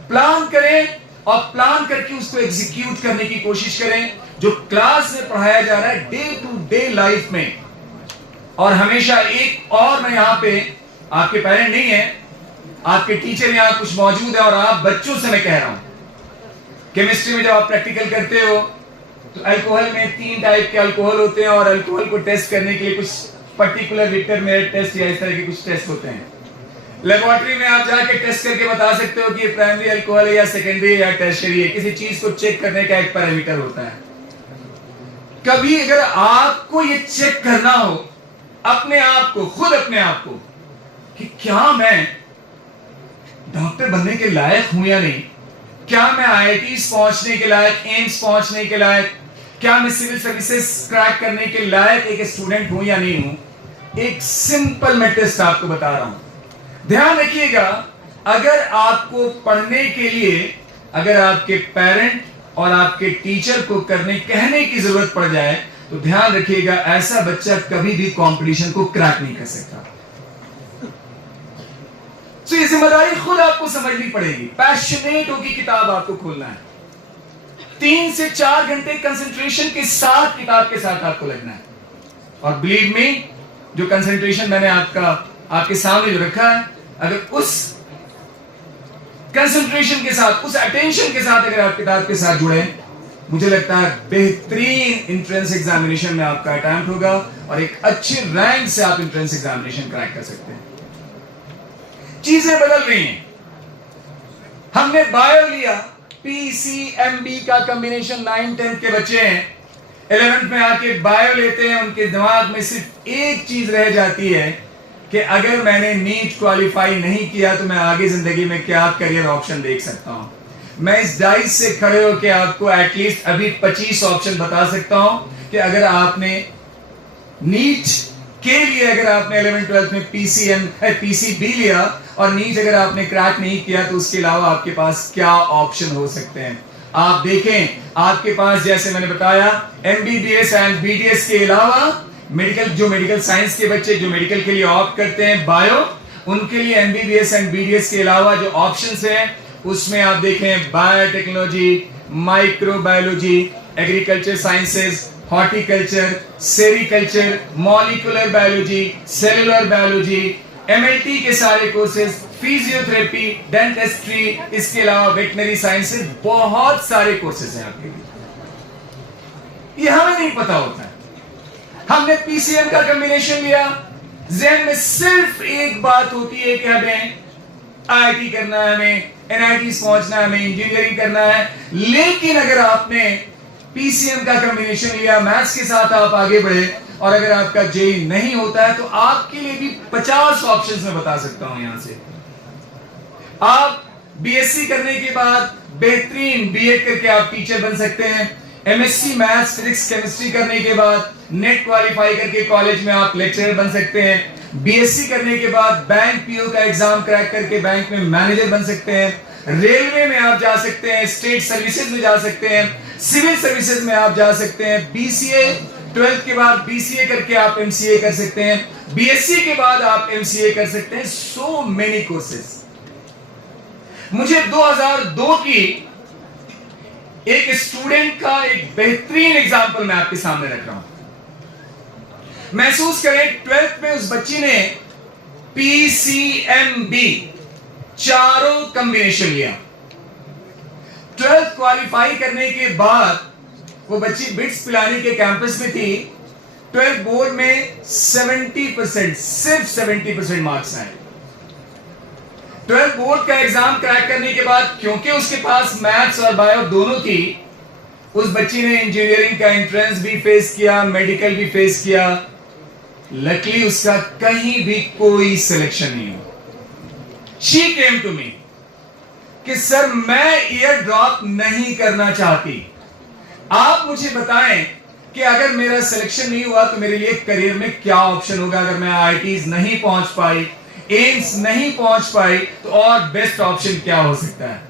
प्लान करें और प्लान करके उसको एग्जीक्यूट करने की कोशिश करें। जो क्लास में पढ़ाया जा रहा है डे टू डे लाइफ में, और हमेशा एक और, मैं यहां पे आपके पेरेंट नहीं है, आपके टीचर यहां कुछ मौजूद है, और आप बच्चों से मैं कह रहा हूं, केमिस्ट्री में जब आप प्रैक्टिकल करते हो तो अल्कोहल में 3 टाइप के अल्कोहल होते हैं, और अल्कोहल को टेस्ट करने के लिए कुछ पर्टिकुलर विक्टर मेरिट टेस्ट या इस तरह के कुछ टेस्ट होते हैं। लेबोरेटरी में आप जाके टेस्ट करके बता सकते हो कि ये प्राइमरी अल्कोहल है या सेकेंडरी या टर्शियरी है। किसी चीज को चेक करने का एक पैरामीटर होता है। कभी अगर आपको ये चेक करना हो अपने आप को, खुद अपने आप को, कि क्या मैं डॉक्टर बनने के लायक हूं या नहीं, क्या मैं आईआईटीज पहुंचने के लायक, एम्स पहुंचने के लायक, क्या मैं सिविल सर्विसेज क्रैक करने के लायक एक स्टूडेंट हूं या नहीं हूं, एक सिंपल मैं टेस्ट आपको बता रहा हूं। ध्यान रखिएगा, अगर आपको पढ़ने के लिए अगर आपके पेरेंट और आपके टीचर को कहने की जरूरत पड़ जाए, तो ध्यान रखिएगा ऐसा बच्चा कभी भी कंपटीशन को क्रैक नहीं कर सकता। तो ये जिम्मेदारी खुद आपको समझनी पड़ेगी। पैशनेट होगी किताब आपको खोलना है, 3 से 4 घंटे कंसंट्रेशन के साथ किताब के साथ आपको लगना है। और बिलीव मी, जो कंसंट्रेशन मैंने आपके सामने जो रखा है, अगर उस कंसंट्रेशन के साथ, उस अटेंशन के साथ अगर आप किताब के साथ जुड़े, मुझे लगता है बेहतरीन एंट्रेंस एग्जामिनेशन में आपका अटेम्प्ट होगा और एक अच्छे रैंक से आप एंट्रेंस एग्जामिनेशन क्रैक कर सकते हैं। चीजें बदल रही हैं। हमने बायो लिया, पीसीएमबी का कॉम्बिनेशन 9-10 के बच्चे हैं, 11th में आके बायो लेते हैं, उनके दिमाग में सिर्फ एक चीज रह जाती है कि अगर मैंने नीट क्वालिफाई नहीं किया तो मैं आगे जिंदगी में क्या करियर ऑप्शन देख सकता हूं। मैं इस डाइस से खड़े होकर आपको एटलीस्ट अभी 25 ऑप्शन बता सकता हूं कि अगर आपने नीट के लिए, अगर आपने 11th-12th में पीसीबी लिया और नीट अगर आपने क्रैक नहीं किया, तो उसके अलावा आपके पास क्या ऑप्शन हो सकते हैं। आप देखें, आपके पास जैसे मैंने बताया एमबीबीएस एंड बीडीएस के अलावा मेडिकल साइंस के बच्चे जो मेडिकल के लिए ऑप्ट करते हैं बायो, उनके लिए एमबीबीएस एंड बीडीएस के अलावा जो ऑप्शंस हैं, उसमें आप देखें biotechnology, microbiology, agriculture sciences, horticulture, sericulture, molecular biology, cellular biology, MLT के सारे कोर्सेज, फिजियोथेरेपी, डेंटिस्ट्री, इसके अलावा वेटनरी साइंसेज, बहुत सारे कोर्सेज हैं आपके लिए। ये हमें नहीं पता होता है। हमने पीसीएम का कॉम्बिनेशन लिया, ज़हन में सिर्फ एक बात होती है कि हमें आईआईटी करना है, हमें एनआईटीज पहुंचना है, हमें इंजीनियरिंग करना है। लेकिन अगर आपने पीसीएम का कॉम्बिनेशन लिया, मैथ्स के साथ आप आगे बढ़े, और अगर आपका जेई नहीं होता है, तो आपके लिए भी 50 ऑप्शंस मैं बता सकता हूं। यहां से आप बीएससी करने के बाद बेहतरीन बीएड करके आप टीचर बन सकते हैं। एमएससी मैथ्स, फिजिक्स, केमिस्ट्री करने के बाद नेट क्वालिफाई करके कॉलेज में आप लेक्चरर बन सकते हैं। बीएससी करने के बाद बैंक पीओ का एग्जाम क्रैक करके बैंक में मैनेजर बन सकते हैं। रेलवे में आप जा सकते हैं, स्टेट सर्विसेज में जा सकते हैं, सिविल सर्विसेज में आप जा सकते हैं, बीसीए 12th के बाद बीसीए करके आप एमसीए कर सकते हैं, बीएससी के बाद आप एमसीए कर सकते हैं, सो मेनी कोर्सेज। मुझे 2002 की एक स्टूडेंट का एक बेहतरीन एग्जाम्पल मैं आपके सामने रख रहा हूं। महसूस करें 12th में उस बच्ची ने पीसीएमबी चारों कॉम्बिनेशन लिया। 12th क्वालिफाई करने के बाद वो बच्ची बिट्स पिलानी के कैंपस में थी। 12th बोर्ड में 70%, सिर्फ 70% मार्क्स आए। 12th बोर्ड का एग्जाम क्रैक करने के बाद क्योंकि उसके पास मैथ्स और बायो दोनों थी, उस बच्ची ने इंजीनियरिंग का एंट्रेंस भी फेस किया, मेडिकल भी फेस किया। लकीली उसका कहीं भी कोई सिलेक्शन नहीं हुआ। शी केम टू मी कि सर मैं ईयर ड्रॉप नहीं करना चाहती, आप मुझे बताएं कि अगर मेरा सिलेक्शन नहीं हुआ तो मेरे लिए करियर में क्या ऑप्शन होगा। अगर मैं आईआईटीज नहीं पहुंच पाई, एम्स नहीं पहुंच पाई, तो और बेस्ट ऑप्शन क्या हो सकता है।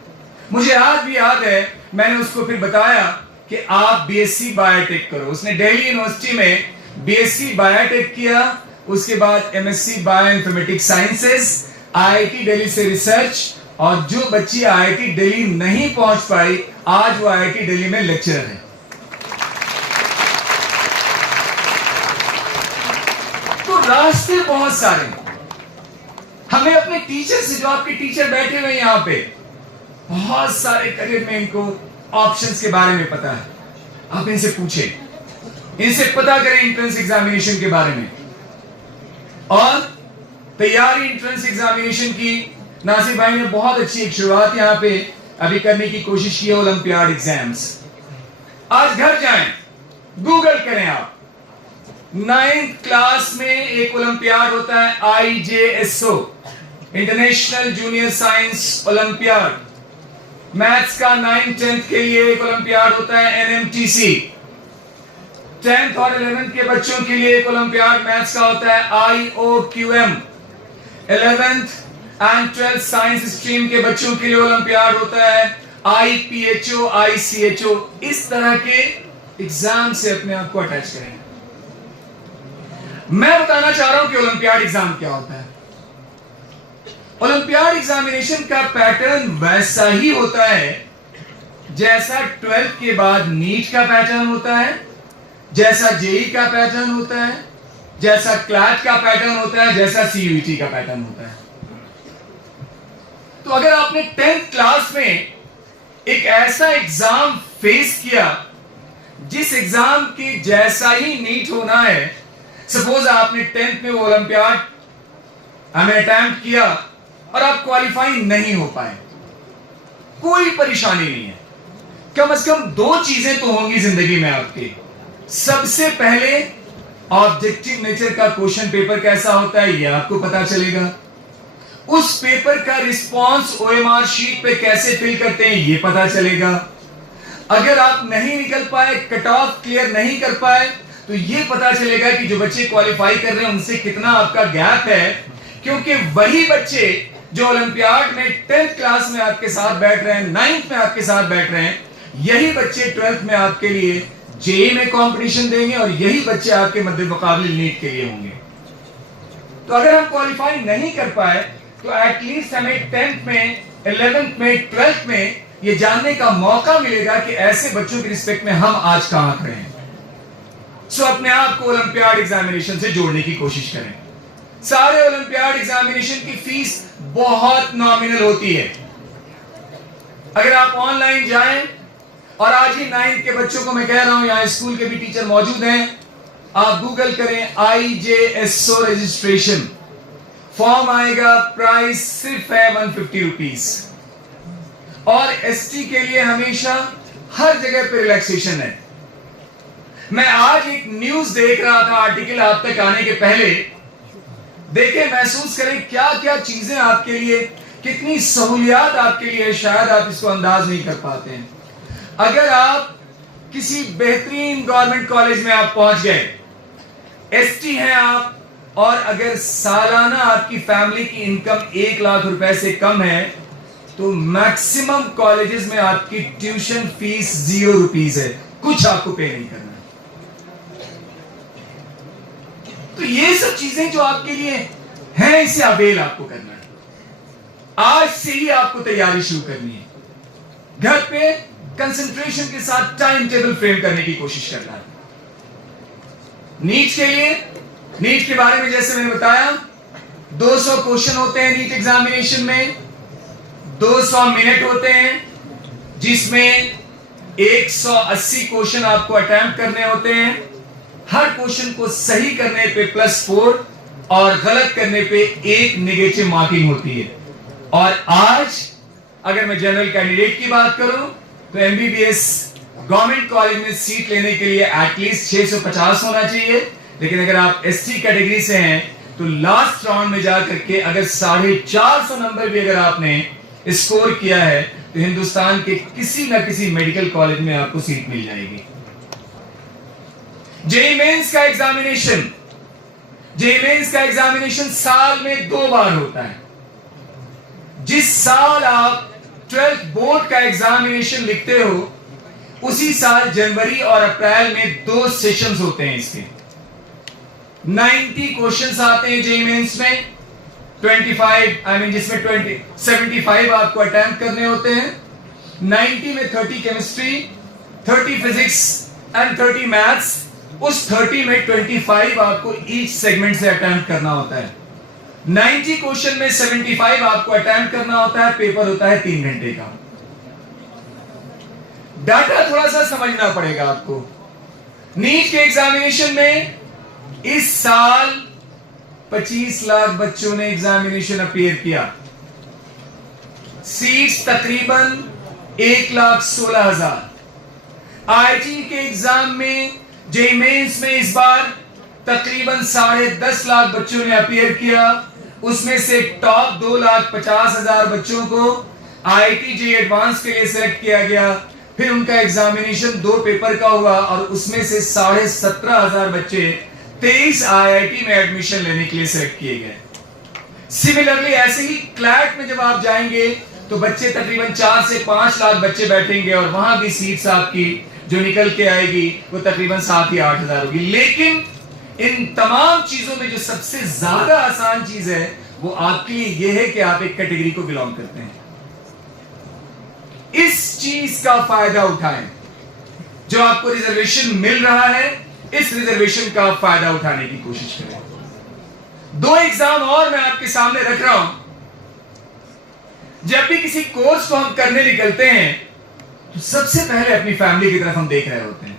मुझे आज भी याद है, मैंने उसको फिर बताया कि आप बीएससी बायोटेक करो। उसने दिल्ली यूनिवर्सिटी में बीएससी बायोटेक किया, उसके बाद MSc bioinformatics sciences, IIT Delhi से रिसर्च। और जो बच्ची आईआईटी दिल्ली नहीं पहुंच पाई, आज वो आईआईटी दिल्ली में लेक्चरर है। तो रास्ते बहुत सारे। हमें अपने टीचर से, जो आपके टीचर बैठे हुए यहां पे, बहुत सारे करियर में इनको ऑप्शंस के बारे में पता है। आप इनसे पूछें, इनसे पता करें एंट्रेंस एग्जामिनेशन के बारे में। और तैयारी एंट्रेंस एग्जामिनेशन की नासिर भाई ने बहुत अच्छी एक शुरुआत यहां पे अभी करने की कोशिश की है, ओलंपियाड एग्जाम्स। आज घर जाएं, गूगल करें आप, 9th क्लास में एक ओलंपियाड होता है IJSO, international junior science olympiad. Maths का 9th 10th के लिए एक ओलंपियाड होता है NMTC। 10th और 11th के बच्चों के लिए एक ओलंपियाड मैथ्स का होता है IOQM। 11th and 12th science stream के बच्चों के लिए ओलंपियाड होता है IPHO, ICHO। इस तरह के एग्जाम से अपने आप को अटैच करें। मैं बताना चाह रहा हूं कि ओलंपियाड एग्जाम क्या होता है। ओलंपियाड एग्जामिनेशन का पैटर्न वैसा ही होता है जैसा 12th के बाद नीट का पैटर्न होता है, जैसा जेई का पैटर्न होता है, जैसा क्लैट का पैटर्न होता है, जैसा CUET का पैटर्न होता है। तो अगर आपने 10th क्लास में एक ऐसा एग्जाम फेस किया जिस एग्जाम के जैसा ही नीट होना है, सपोज आपने 10th में वो ओलंपियाड अटेम्प्ट किया और आप क्वालिफाई नहीं हो पाए, कोई परेशानी नहीं है। कम से कम 2 चीजें तो होंगी जिंदगी में आपकी। सबसे पहले ऑब्जेक्टिव नेचर का क्वेश्चन पेपर कैसा होता है ये आपको पता चलेगा। उस पेपर का रिस्पांस OMR शीट पे कैसे फिल करते हैं ये पता चलेगा। अगर आप नहीं निकल पाए, कट ऑफ क्लियर नहीं कर पाए, तो ये पता चलेगा कि जो बच्चे क्वालिफाई कर रहे हैं उनसे कितना आपका गैप है। क्योंकि वही बच्चे जो ओलंपियाड में 10th क्लास में आपके साथ बैठ रहे हैं, 9th में आपके साथ बैठ रहे हैं, यही बच्चे 12th में आपके लिए जेईई में कंपटीशन देंगे और यही बच्चे आपके मध्य मुकाबले नीट के लिए होंगे। तो अगर हम क्वालिफाई नहीं कर पाए तो एटलीस्ट हमें 10th में, 11th में, 12th में ये जानने का मौका मिलेगा कि ऐसे बच्चों की रिस्पेक्ट में हम आज कहां खड़े हैं। सो अपने आप को ओलंपियाड एग्जामिनेशन से जोड़ने की कोशिश करें। सारे ओलंपियाड एग्जामिनेशन की फीस बहुत नॉमिनल होती है। अगर आप ऑनलाइन जाएं, और आज ही 9th के बच्चों को मैं कह रहा हूं, यहां स्कूल के भी टीचर मौजूद हैं, आप गूगल करें IJSO रजिस्ट्रेशन, फॉर्म आएगा, प्राइस सिर्फ है 150 रुपीज। और ST के लिए हमेशा हर जगह पे रिलैक्सेशन है। मैं आज एक न्यूज देख रहा था, आर्टिकल आप तक आने के पहले, देखें, महसूस करें क्या क्या चीजें आपके लिए, कितनी सहूलियात आपके लिए, शायद आप इसको अंदाज नहीं कर पाते हैं। अगर आप किसी बेहतरीन गवर्नमेंट कॉलेज में आप पहुंच गए, ST हैं आप, और अगर सालाना आपकी फैमिली की इनकम 1 लाख रुपए से कम है, तो मैक्सिमम कॉलेजेस में आपकी ट्यूशन फीस 0 रुपीस है, कुछ आपको पे नहीं करना है। तो ये सब चीजें जो आपके लिए हैं, इसे अवेल आपको करना है। आज से ही आपको तैयारी शुरू करनी है। घर पे कंसंट्रेशन के साथ टाइम टेबल फ्रेम करने की कोशिश करना है। नीट के लिए, नीट के बारे में जैसे मैंने बताया, 200 क्वेश्चन होते हैं नीट एग्जामिनेशन में, 200 मिनट होते हैं, जिसमें 180 क्वेश्चन आपको अटेम्प्ट करने होते हैं। हर क्वेश्चन को सही करने पे +4 और गलत करने पे 1 नेगेटिव मार्किंग होती है। और आज अगर मैं जनरल कैंडिडेट की बात करूं तो एमबीबीएस गवर्नमेंट कॉलेज में सीट लेने के लिए एटलीस्ट 650 होना चाहिए। लेकिन अगर आप एसटी कैटेगरी से हैं तो लास्ट राउंड में जाकर के अगर 450 नंबर भी अगर आपने स्कोर किया है तो हिंदुस्तान के किसी ना किसी मेडिकल कॉलेज में आपको सीट मिल जाएगी। जेईई मेंस का एग्जामिनेशन, जेईई मेंस का एग्जामिनेशन साल में 2 बार होता है। जिस साल आप 12th बोर्ड का एग्जामिनेशन लिखते हो, उसी साल जनवरी और अप्रैल में 2 सेशंस होते हैं इसके। 90 क्वेश्चंस आते हैं जेईई मेंस में, 25 जिसमें 75 आपको अटेम्प्ट करने होते हैं। 90 में 30 केमिस्ट्री, 30 फिजिक्स एंड 30 मैथ्स। उस 30 में 25 आपको ईच सेगमेंट से अटेम्प्ट करना होता है। 90 क्वेश्चन में 75 आपको अटेम्प्ट करना होता है। पेपर होता है 3 घंटे का। डाटा थोड़ा सा समझना पड़ेगा आपको। नीट के एग्जामिनेशन में इस साल 25 लाख बच्चों ने एग्जामिनेशन अपीयर किया। सीट्स तकरीबन 1,16,000। आईटी के एग्जाम में, जेईई मेंस में इस बार तकरीबन 10.5 लाख बच्चों ने अपीयर किया। उसमें से टॉप 2,50,000 बच्चों को आईआईटी जेईई एडवांस के लिए सिलेक्ट किया गया। फिर उनका एग्जामिनेशन 2 पेपर का हुआ और उसमें से 17,500 बच्चे 23 आईआईटी में एडमिशन लेने के लिए सिलेक्ट किए गए। सिमिलरली ऐसे ही क्लैट में जब आप जाएंगे तो बच्चे तकरीबन 4 से 5 लाख बच्चे बैठेंगे और वहां भी सीट्स आपकी जो निकल के आएगी वो तकरीबन 7 या 8,000 होगी। लेकिन इन तमाम चीजों में जो सबसे ज्यादा आसान चीज है वो आपके लिए यह है कि आप एक कैटेगरी को बिलोंग करते हैं। इस चीज का फायदा उठाएं। जो आपको रिजर्वेशन मिल रहा है, इस रिजर्वेशन का फायदा उठाने की कोशिश करें। 2 एग्जाम और मैं आपके सामने रख रहा हूं। जब भी किसी कोर्स को हम करने निकलते हैं तो सबसे पहले अपनी फैमिली की तरफ हम देख रहे होते हैं।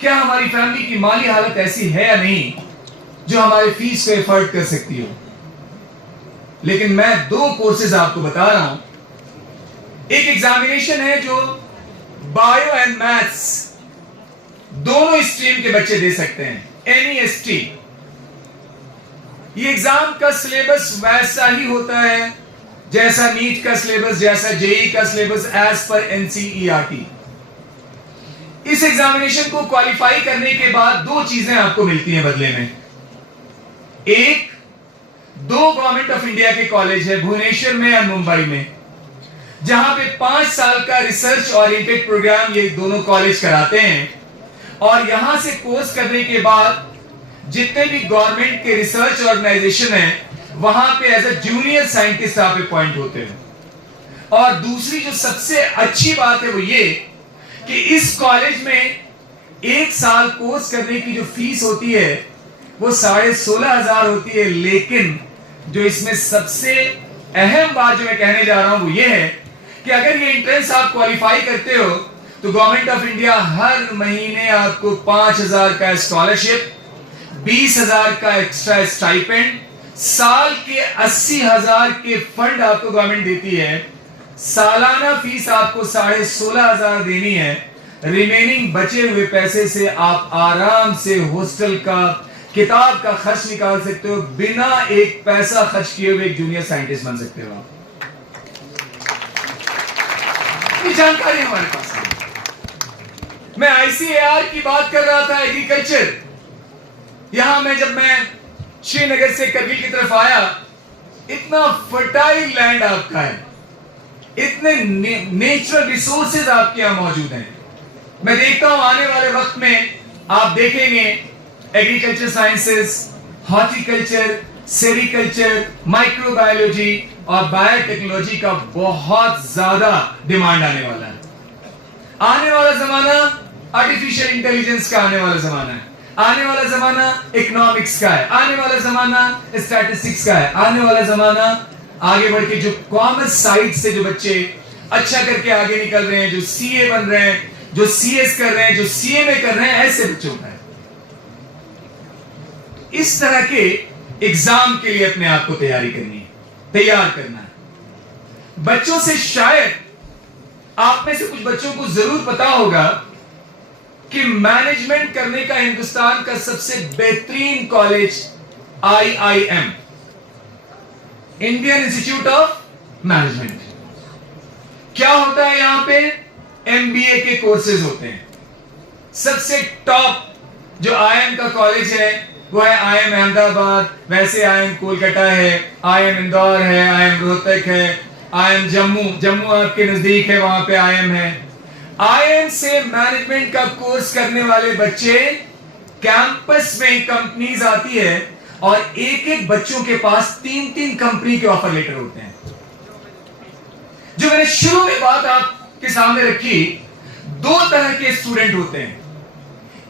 क्या हमारी फैमिली की माली हालत ऐसी है या नहीं जो हमारी फीस को एफर्ट कर सकती हो। लेकिन मैं 2 कोर्सेज आपको बता रहा हूं। एक एग्जामिनेशन है जो बायो एंड मैथ्स दोनों स्ट्रीम के बच्चे दे सकते हैं, एनईएसटी। ये एग्जाम का सिलेबस वैसा ही होता है जैसा नीट का सिलेबस, जैसा जेईई का सिलेबस एज पर एनसीईआरटी। इस एग्जामिनेशन को क्वालिफाई करने के बाद 2 चीजें आपको मिलती हैं बदले में। एक, 2 गवर्नमेंट ऑफ इंडिया के कॉलेज है, भुवनेश्वर में और मुंबई में, जहां पे 5 साल का रिसर्च ओरिएंटेड प्रोग्राम ये दोनों कॉलेज कराते हैं। और यहां से कोर्स करने के बाद जितने भी गवर्नमेंट के रिसर्च ऑर्गेनाइजेशन हैं वहां पे एज अ जूनियर साइंटिस्ट आप अपॉइंट होते हैं। और दूसरी जो सबसे अच्छी बात है वो ये कि इस कॉलेज में 1 साल कोर्स करने की जो फीस होती है वो 16,500 होती है। लेकिन जो इसमें सबसे अहम बात जो मैं कहने जा रहा हूं वो ये है कि अगर ये एंट्रेंस आप क्वालिफाई करते हो तो गवर्नमेंट ऑफ इंडिया हर महीने आपको 5,000 का स्कॉलरशिप, 20,000 का एक्स्ट्रा स्टाइपेंड, साल के 80,000 के फंड आपको गवर्नमेंट देती है। सालाना फीस आपको 16,500 देनी है। रिमेनिंग बचे हुए पैसे से आप आराम से हॉस्टल का, किताब का खर्च निकाल सकते हो। बिना एक पैसा खर्च किए हुए एक जूनियर साइंटिस्ट बन सकते हो आप। ये जानकारी हमारे पास है। मैं आईसीएआर की बात कर रहा था, एग्रीकल्चर। यहां जब मैं श्रीनगर से करगिल की तरफ आया, इतना फर्टाइल लैंड आपका है, इतने नेचुरल रिसोर्सेज आपके यहां मौजूद हैं। मैं देखता हूं आने वाले वक्त में आप देखेंगे agriculture sciences, horticulture, sericulture, microbiology और बायोटेक्नोलॉजी का बहुत ज्यादा डिमांड आने वाला है। आने वाला जमाना आर्टिफिशियल इंटेलिजेंस का आने वाला जमाना है। आने वाला जमाना इकोनॉमिक्स का है। आने वाला जमाना स्टैटिस्टिक्स का है। आने वाला जमाना आगे बढ़ के जो कॉमर्स साइड से जो बच्चे अच्छा करके आगे निकल रहे हैं, जो सीए बन रहे हैं, जो सीएस कर रहे हैं, जो सीएमए कर रहे हैं, ऐसे बच्चों का है। इस तरह के एग्जाम के लिए अपने आप को तैयारी करनी है, तैयार करना है। बच्चों से शायद आप में से कुछ बच्चों को जरूर पता होगा कि मैनेजमेंट करने का हिंदुस्तान का सबसे बेहतरीन college IIM, Indian institute of management. क्या होता है यहां पे? एमबीए के कोर्सेज होते हैं। सबसे टॉप जो आईएम का कॉलेज है वो है आईएम अहमदाबाद, वैसे आईएम कोलकाता है, आईएम इंदौर है, आईएम रोहतक है, आईएम जम्मू आपके नजदीक है, वहां पे आईएम है। आईएम से मैनेजमेंट का कोर्स करने वाले बच्चे कैंपस में कंपनीज आती है और एक एक बच्चों के पास 3-3 कंपनी के ऑफर लेटर होते हैं। जो मैंने शुरू में बात आपके सामने रखी, 2 तरह के स्टूडेंट होते हैं।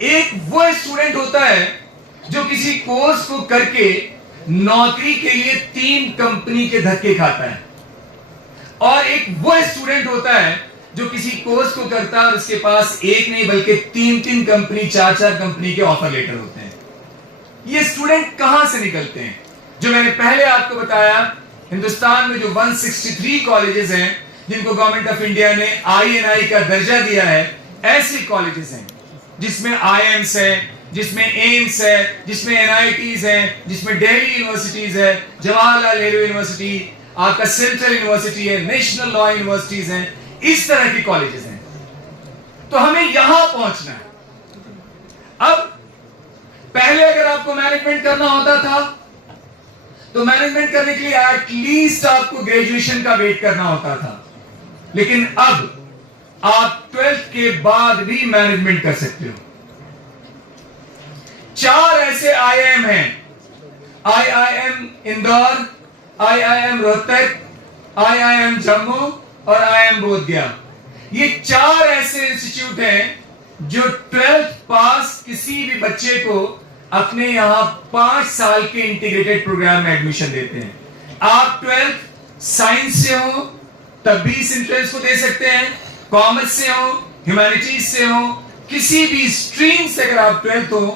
एक वो स्टूडेंट होता है जो किसी कोर्स को करके नौकरी के लिए 3 कंपनी के धक्के खाता है, और एक वो स्टूडेंट होता है जो किसी कोर्स को करता है और उसके पास एक नहीं बल्कि 3-3 कंपनी, 4-4 कंपनी के ऑफर लेटर होते हैं। ये स्टूडेंट कहां से निकलते हैं? जो मैंने पहले आपको बताया, हिंदुस्तान में जो 163 कॉलेजेस हैं जिनको गवर्नमेंट ऑफ इंडिया ने INI का दर्जा दिया है, ऐसे कॉलेजेस हैं जिसमें IIMs है, जिसमें एम्स है, जिसमें NITs है, जिसमें दिल्ली यूनिवर्सिटीज है, जवाहरलाल नेहरू यूनिवर्सिटी, आपका सेंट्रल यूनिवर्सिटी है, नेशनल लॉ यूनिवर्सिटीज हैं, इस तरह की कॉलेजेस हैं। तो हमें यहां पहुंचना है। अब पहले अगर आपको मैनेजमेंट करना होता था तो मैनेजमेंट करने के लिए एटलीस्ट आपको ग्रेजुएशन का वेट करना होता था, लेकिन अब आप 12th के बाद भी मैनेजमेंट कर सकते हो। 4 ऐसे आईआईएम हैं, IIM Indore, IIM Rohtak, IIM Jammu और आईआईएम बोधगया। ये 4 ऐसे इंस्टीट्यूट हैं जो 12th पास किसी भी बच्चे को अपने यहां 5 साल के इंटीग्रेटेड प्रोग्राम में एडमिशन देते हैं। आप 12th साइंस से हो तब भी इस एंट्रेंस को दे सकते हैं, कॉमर्स से हो, ह्यूमैनिटीज से हो, किसी भी स्ट्रीम से अगर आप 12th हो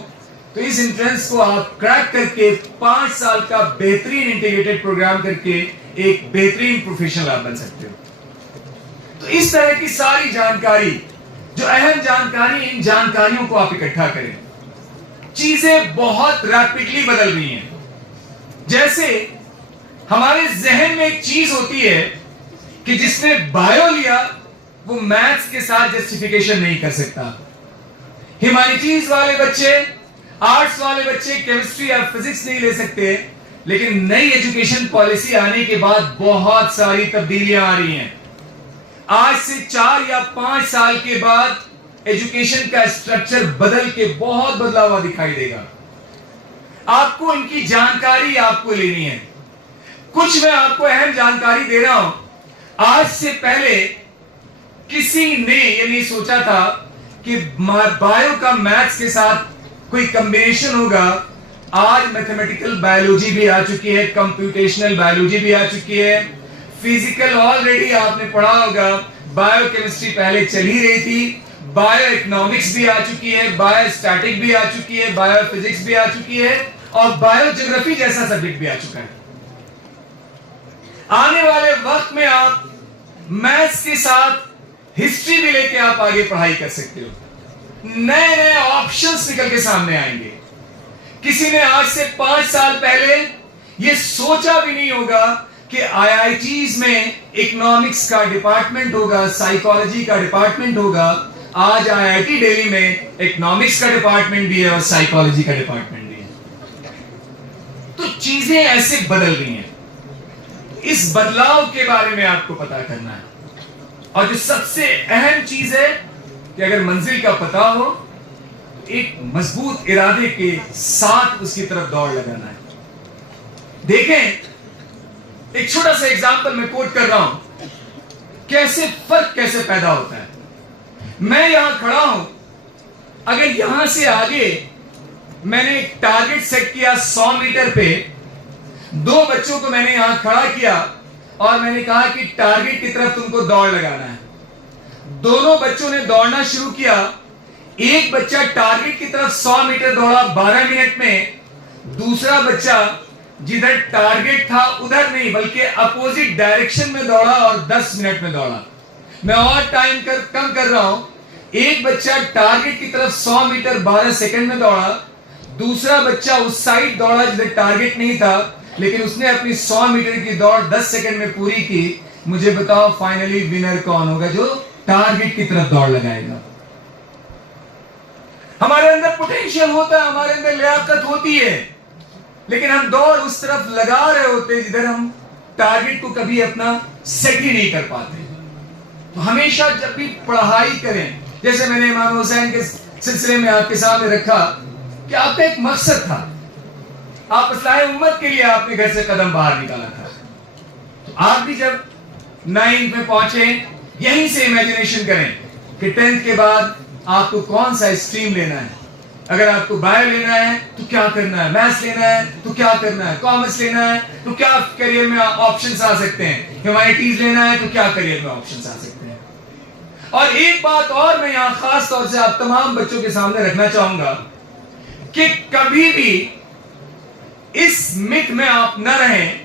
तो इस एंट्रेंस को आप क्रैक करके 5 साल का बेहतरीन इंटीग्रेटेड प्रोग्राम करके एक बेहतरीन प्रोफेशनल आप बन सकते हो। तो इस तरह की सारी जानकारी, जो अहम जानकारी, इन जानकारियों को आप इकट्ठा करें। चीजें बहुत रैपिडली बदल रही हैं। जैसे हमारे जहन में एक चीज होती है कि जिसने बायो लिया वो मैथ्स के साथ जस्टिफिकेशन नहीं कर सकता। ह्यूमैनिटीज वाले बच्चे, आर्ट्स वाले बच्चे केमिस्ट्री या फिजिक्स नहीं ले सकते, लेकिन नई एजुकेशन पॉलिसी आने के बाद बहुत सारी तब्दीलियां आ रही हैं। आज से 4 या 5 साल के बाद एजुकेशन का स्ट्रक्चर बदल के बहुत बदलाव दिखाई देगा। आपको इनकी जानकारी आपको लेनी है। कुछ मैं आपको अहम जानकारी दे रहा हूं। आज से पहले किसी ने यह नहीं सोचा था कि बायो का मैथ्स के साथ कोई कॉम्बिनेशन होगा। आज मैथमेटिकल बायोलॉजी भी आ चुकी है, कंप्यूटेशनल बायोलॉजी भी आ चुकी है, फिजिकल ऑलरेडी आपने पढ़ा होगा, बायोकेमिस्ट्री पहले चल ही रही थी, बायो इकोनॉमिक्स भी आ चुकी है, बायो स्टैटिक भी आ चुकी है, बायो फिजिक्स भी आ चुकी है और बायो ज्योग्राफी जैसा सब्जेक्ट भी आ चुका है। आने वाले वक्त में आप मैथ्स के साथ हिस्ट्री भी लेके आप आगे पढ़ाई कर सकते हो। नए नए ऑप्शंस निकल के सामने आएंगे। किसी ने आज से 5 साल पहले यह सोचा भी नहीं होगा कि आईआईटीज में इकोनॉमिक्स का डिपार्टमेंट होगा, साइकोलॉजी का डिपार्टमेंट होगा। आज आईआईटी दिल्ली में इकोनॉमिक्स का डिपार्टमेंट भी है और साइकोलॉजी का डिपार्टमेंट भी है। तो चीजें ऐसे बदल रही हैं। इस बदलाव के बारे में आपको पता करना है। और जो सबसे अहम चीज है कि अगर मंजिल का पता हो तो एक मजबूत इरादे के साथ उसकी तरफ दौड़ लगाना है। देखें, एक छोटा सा एग्जांपल मैं कोट कर रहा हूं, कैसे फर्क कैसे पैदा होता है। मैं यहां खड़ा हूं, अगर यहां से आगे मैंने एक टारगेट सेट किया 100 मीटर पे, दो बच्चों को मैंने यहां खड़ा किया और मैंने कहा कि टारगेट की तरफ तुमको दौड़ लगाना है। दोनों बच्चों ने दौड़ना शुरू किया। एक बच्चा टारगेट की तरफ 100 मीटर दौड़ा 12 मिनट में, दूसरा बच्चा जिधर टारगेट था उधर नहीं बल्कि अपोजिट डायरेक्शन में दौड़ा और 10 मिनट में दौड़ा। मैं और टाइम कम कर रहा हूं। एक बच्चा टारगेट की तरफ 100 मीटर 12 सेकंड में दौड़ा, दूसरा बच्चा उस साइड दौड़ा जिधर टारगेट नहीं था, लेकिन उसने अपनी 100 मीटर की दौड़ 10 सेकंड में पूरी की। मुझे बताओ फाइनली विनर कौन होगा? जो टारगेट की तरफ दौड़ लगाएगा। हमारे अंदर पोटेंशियल होता है, हमारे अंदर लियाकत होती है, लेकिन हम दौड़ उस तरफ लगा रहे होते हैं जिधर हम टारगेट को कभी अपना सेट ही नहीं कर पाते। तो हमेशा जब भी पढ़ाई करें, जैसे मैंने इमाम हुसैन के सिलसिले में आपके सामने रखा कि आपका एक मकसद था, आप इस्लाही उम्मत के लिए आपने घर से कदम बाहर निकाला था। तो आप भी जब 9th में पहुंचे, यहीं से इमेजिनेशन करें कि 10th के बाद आपको कौन सा स्ट्रीम लेना है। अगर आपको बायो लेना है तो क्या करना है, मैथ्स लेना है तो क्या करना है, कॉमर्स लेना है तो क्या करियर में ऑप्शंस आ सकते हैं, ह्यूमैनिटीज लेना है तो क्या करियर में ऑप्शंस आ सकते हैं। और एक बात और मैं यहां खास तौर से आप तमाम बच्चों के सामने रखना चाहूंगा कि कभी भी इस मिथ में आप न रहें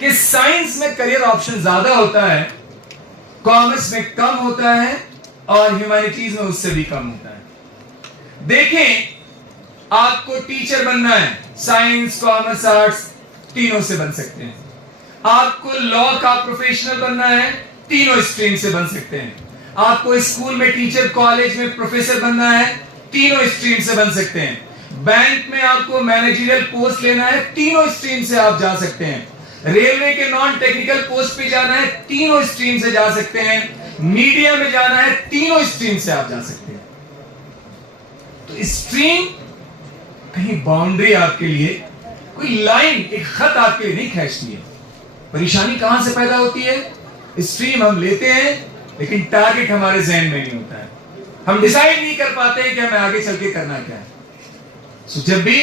कि साइंस में करियर ऑप्शन ज्यादा होता है, कॉमर्स में कम होता है और ह्यूमैनिटीज में उससे भी कम होता है। देखें, आपको टीचर बनना है, साइंस कॉमर्स आर्ट्स तीनों से बन सकते हैं। आपको लॉ का प्रोफेशनल बनना है, तीनों स्ट्रीम से बन सकते हैं। आपको स्कूल में टीचर, कॉलेज में प्रोफेसर बनना है, तीनों स्ट्रीम से बन सकते हैं। बैंक में आपको मैनेजरियल पोस्ट लेना है, तीनों स्ट्रीम से आप जा सकते हैं। रेलवे के नॉन टेक्निकल पोस्ट पे जाना है, तीनों स्ट्रीम से जा सकते हैं। मीडिया में जाना है, तीनों स्ट्रीम से आप जा सकते हैं। तो स्ट्रीम कहीं बाउंड्री आपके लिए, कोई लाइन, एक खत आपके लिए नहीं खींचती है। परेशानी कहां से पैदा होती है? स्ट्रीम हम लेते हैं लेकिन टारगेट हमारे जहन में नहीं होता है। हम डिसाइड नहीं कर पाते हैं कि हमें आगे चल के करना क्या है। सो जब भी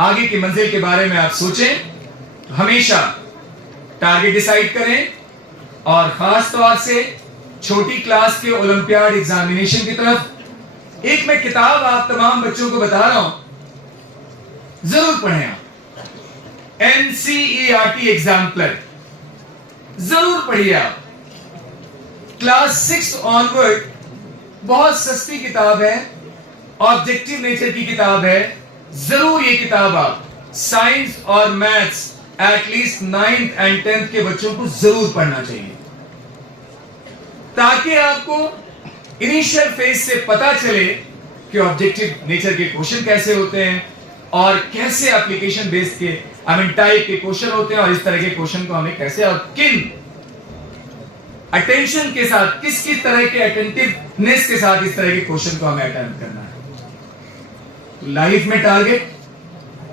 आगे की मंजिल के बारे में आप सोचें तो हमेशा टारगेट डिसाइड करें, और खास तौर से छोटी क्लास के ओलंपियाड एग्जामिनेशन की तरफ एक मैं किताब आप तमाम बच्चों को बता रहा हूं, जरूर पढ़ें आप। NCERT एग्जाम्पलर जरूर पढ़िए आप। क्लास 6 ऑनवर्ड बहुत सस्ती किताब है, ऑब्जेक्टिव नेचर की किताब है। जरूर ये किताब आप साइंस और maths at least 9th and 10th के बच्चों को जरूर पढ़ना चाहिए, ताकि आपको इनिशियल फेज से पता चले कि ऑब्जेक्टिव नेचर के क्वेश्चन कैसे होते हैं और कैसे एप्लीकेशन बेस्ड के टाइप के क्वेश्चन होते हैं, और इस तरह के क्वेश्चन को हमें कैसे और किन अटेंशन के साथ, किस किस तरह के अटेंटिवनेस के साथ इस तरह के क्वेश्चन को हमें अटेम्प्ट करना है। लाइफ में टारगेट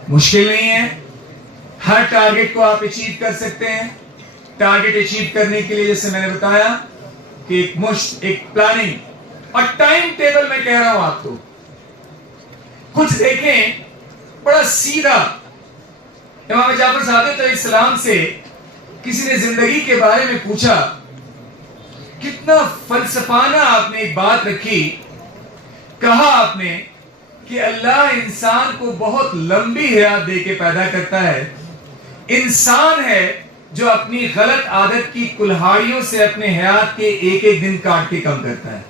मुश्किल नहीं है, हर टारगेट को आप अचीव कर सकते हैं। टारगेट अचीव करने के लिए जैसे मैंने बताया कि एक प्लानिंग और टाइम टेबल मैं कह रहा हूं आपको। कुछ देखें, बड़ा सीधा इमाम जाफर सादिक अलैहिस्सलाम से किसी ने जिंदगी के बारे में पूछा, कितना फलसफाना आपने एक बात रखी। कहा आपने कि अल्लाह इंसान को बहुत लंबी हयात देके पैदा करता है। इंसान है जो अपनी गलत आदत की कुल्हाड़ियों से अपने हयात के एक एक दिन काट के कम करता है।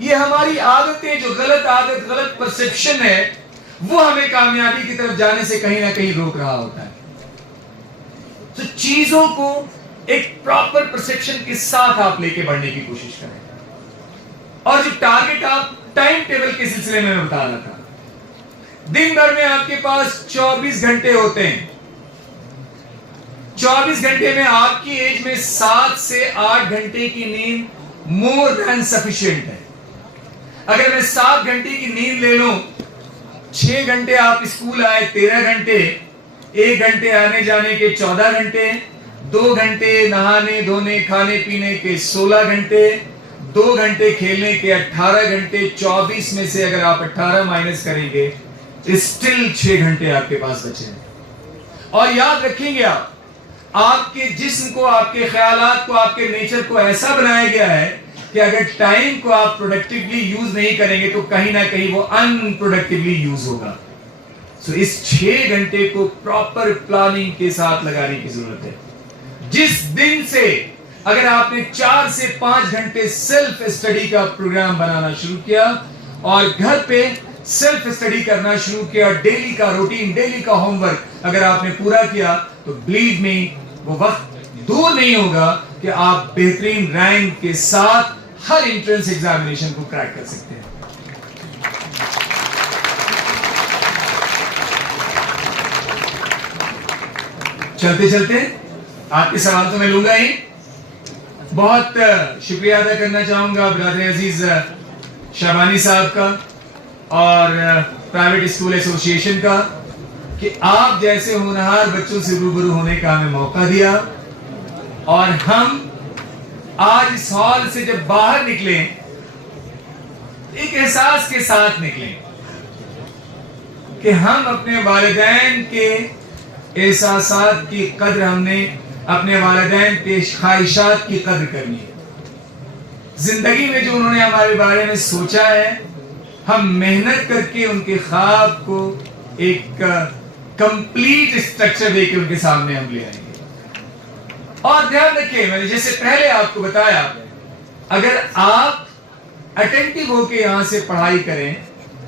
ये हमारी आदतें, जो गलत आदत, गलत परसेप्शन है, वो हमें कामयाबी की तरफ जाने से कहीं ना कहीं रोक रहा होता है। तो चीजों को एक प्रॉपर परसेप्शन के साथ आप लेके बढ़ने की कोशिश करें। और जो टारगेट आप टाइम टेबल के सिलसिले में बता रहा था, दिन भर में आपके पास 24 घंटे होते हैं। 24 घंटे में आपकी एज में 7 से 8 घंटे की नींद मोर देन सफिशिएंट है। अगर मैं 7 घंटे की नींद ले लूं, 6 घंटे आप स्कूल आए 13 घंटे, 1 घंटे आने जाने के 14 घंटे, 2 घंटे नहाने धोने खाने पीने के 16 घंटे, 2 घंटे खेलने के 18 घंटे, 24 में से अगर आप 18 माइनस करेंगे स्टिल 6 घंटे आपके पास बचे हैं। और याद रखेंगे आप, आपके जिस्म को, आपके ख्यालात को, आपके नेचर को ऐसा बनाया गया है कि अगर टाइम को आप प्रोडक्टिवली यूज नहीं करेंगे तो कहीं ना कहीं वो अनप्रोडक्टिवली यूज होगा। सो इस 6 घंटे को प्रॉपर प्लानिंग के साथ लगाने की जरूरत है। जिस दिन से अगर आपने 4 से 5 घंटे सेल्फ स्टडी का प्रोग्राम बनाना शुरू किया और घर पे सेल्फ स्टडी करना शुरू किया, डेली का रूटीन, डेली का होमवर्क अगर आपने पूरा किया, तो बिलीव मी वो वक्त दूर नहीं होगा कि आप बेहतरीन रैंक के साथ हर एंट्रेंस एग्जामिनेशन को क्रैक कर सकते हैं। चलते चलते आपके सवाल तो मैं लूंगा ही। बहुत शुक्रिया अदा करना चाहूंगा ब्रदर अजीज शाबानी साहब का और प्राइवेट स्कूल एसोसिएशन का कि आप जैसे होनहार बच्चों से रूबरू होने का हमें मौका दिया और हम आज इस हॉल से जब बाहर निकले एक एहसास के साथ निकले कि हम अपने वालिदैन के एहसासात की कद्र, हमने अपने वालिदैन के ख्वाहिशात की कद्र करनी है। जिंदगी में जो उन्होंने हमारे बारे में सोचा है, हम मेहनत करके उनके ख्वाब को एक कंप्लीट स्ट्रक्चर देके उनके सामने हम ले आएंगे। और ध्यान रखिए, मैंने जैसे पहले आपको बताया, अगर आप अटेंटिव होके यहां से पढ़ाई करें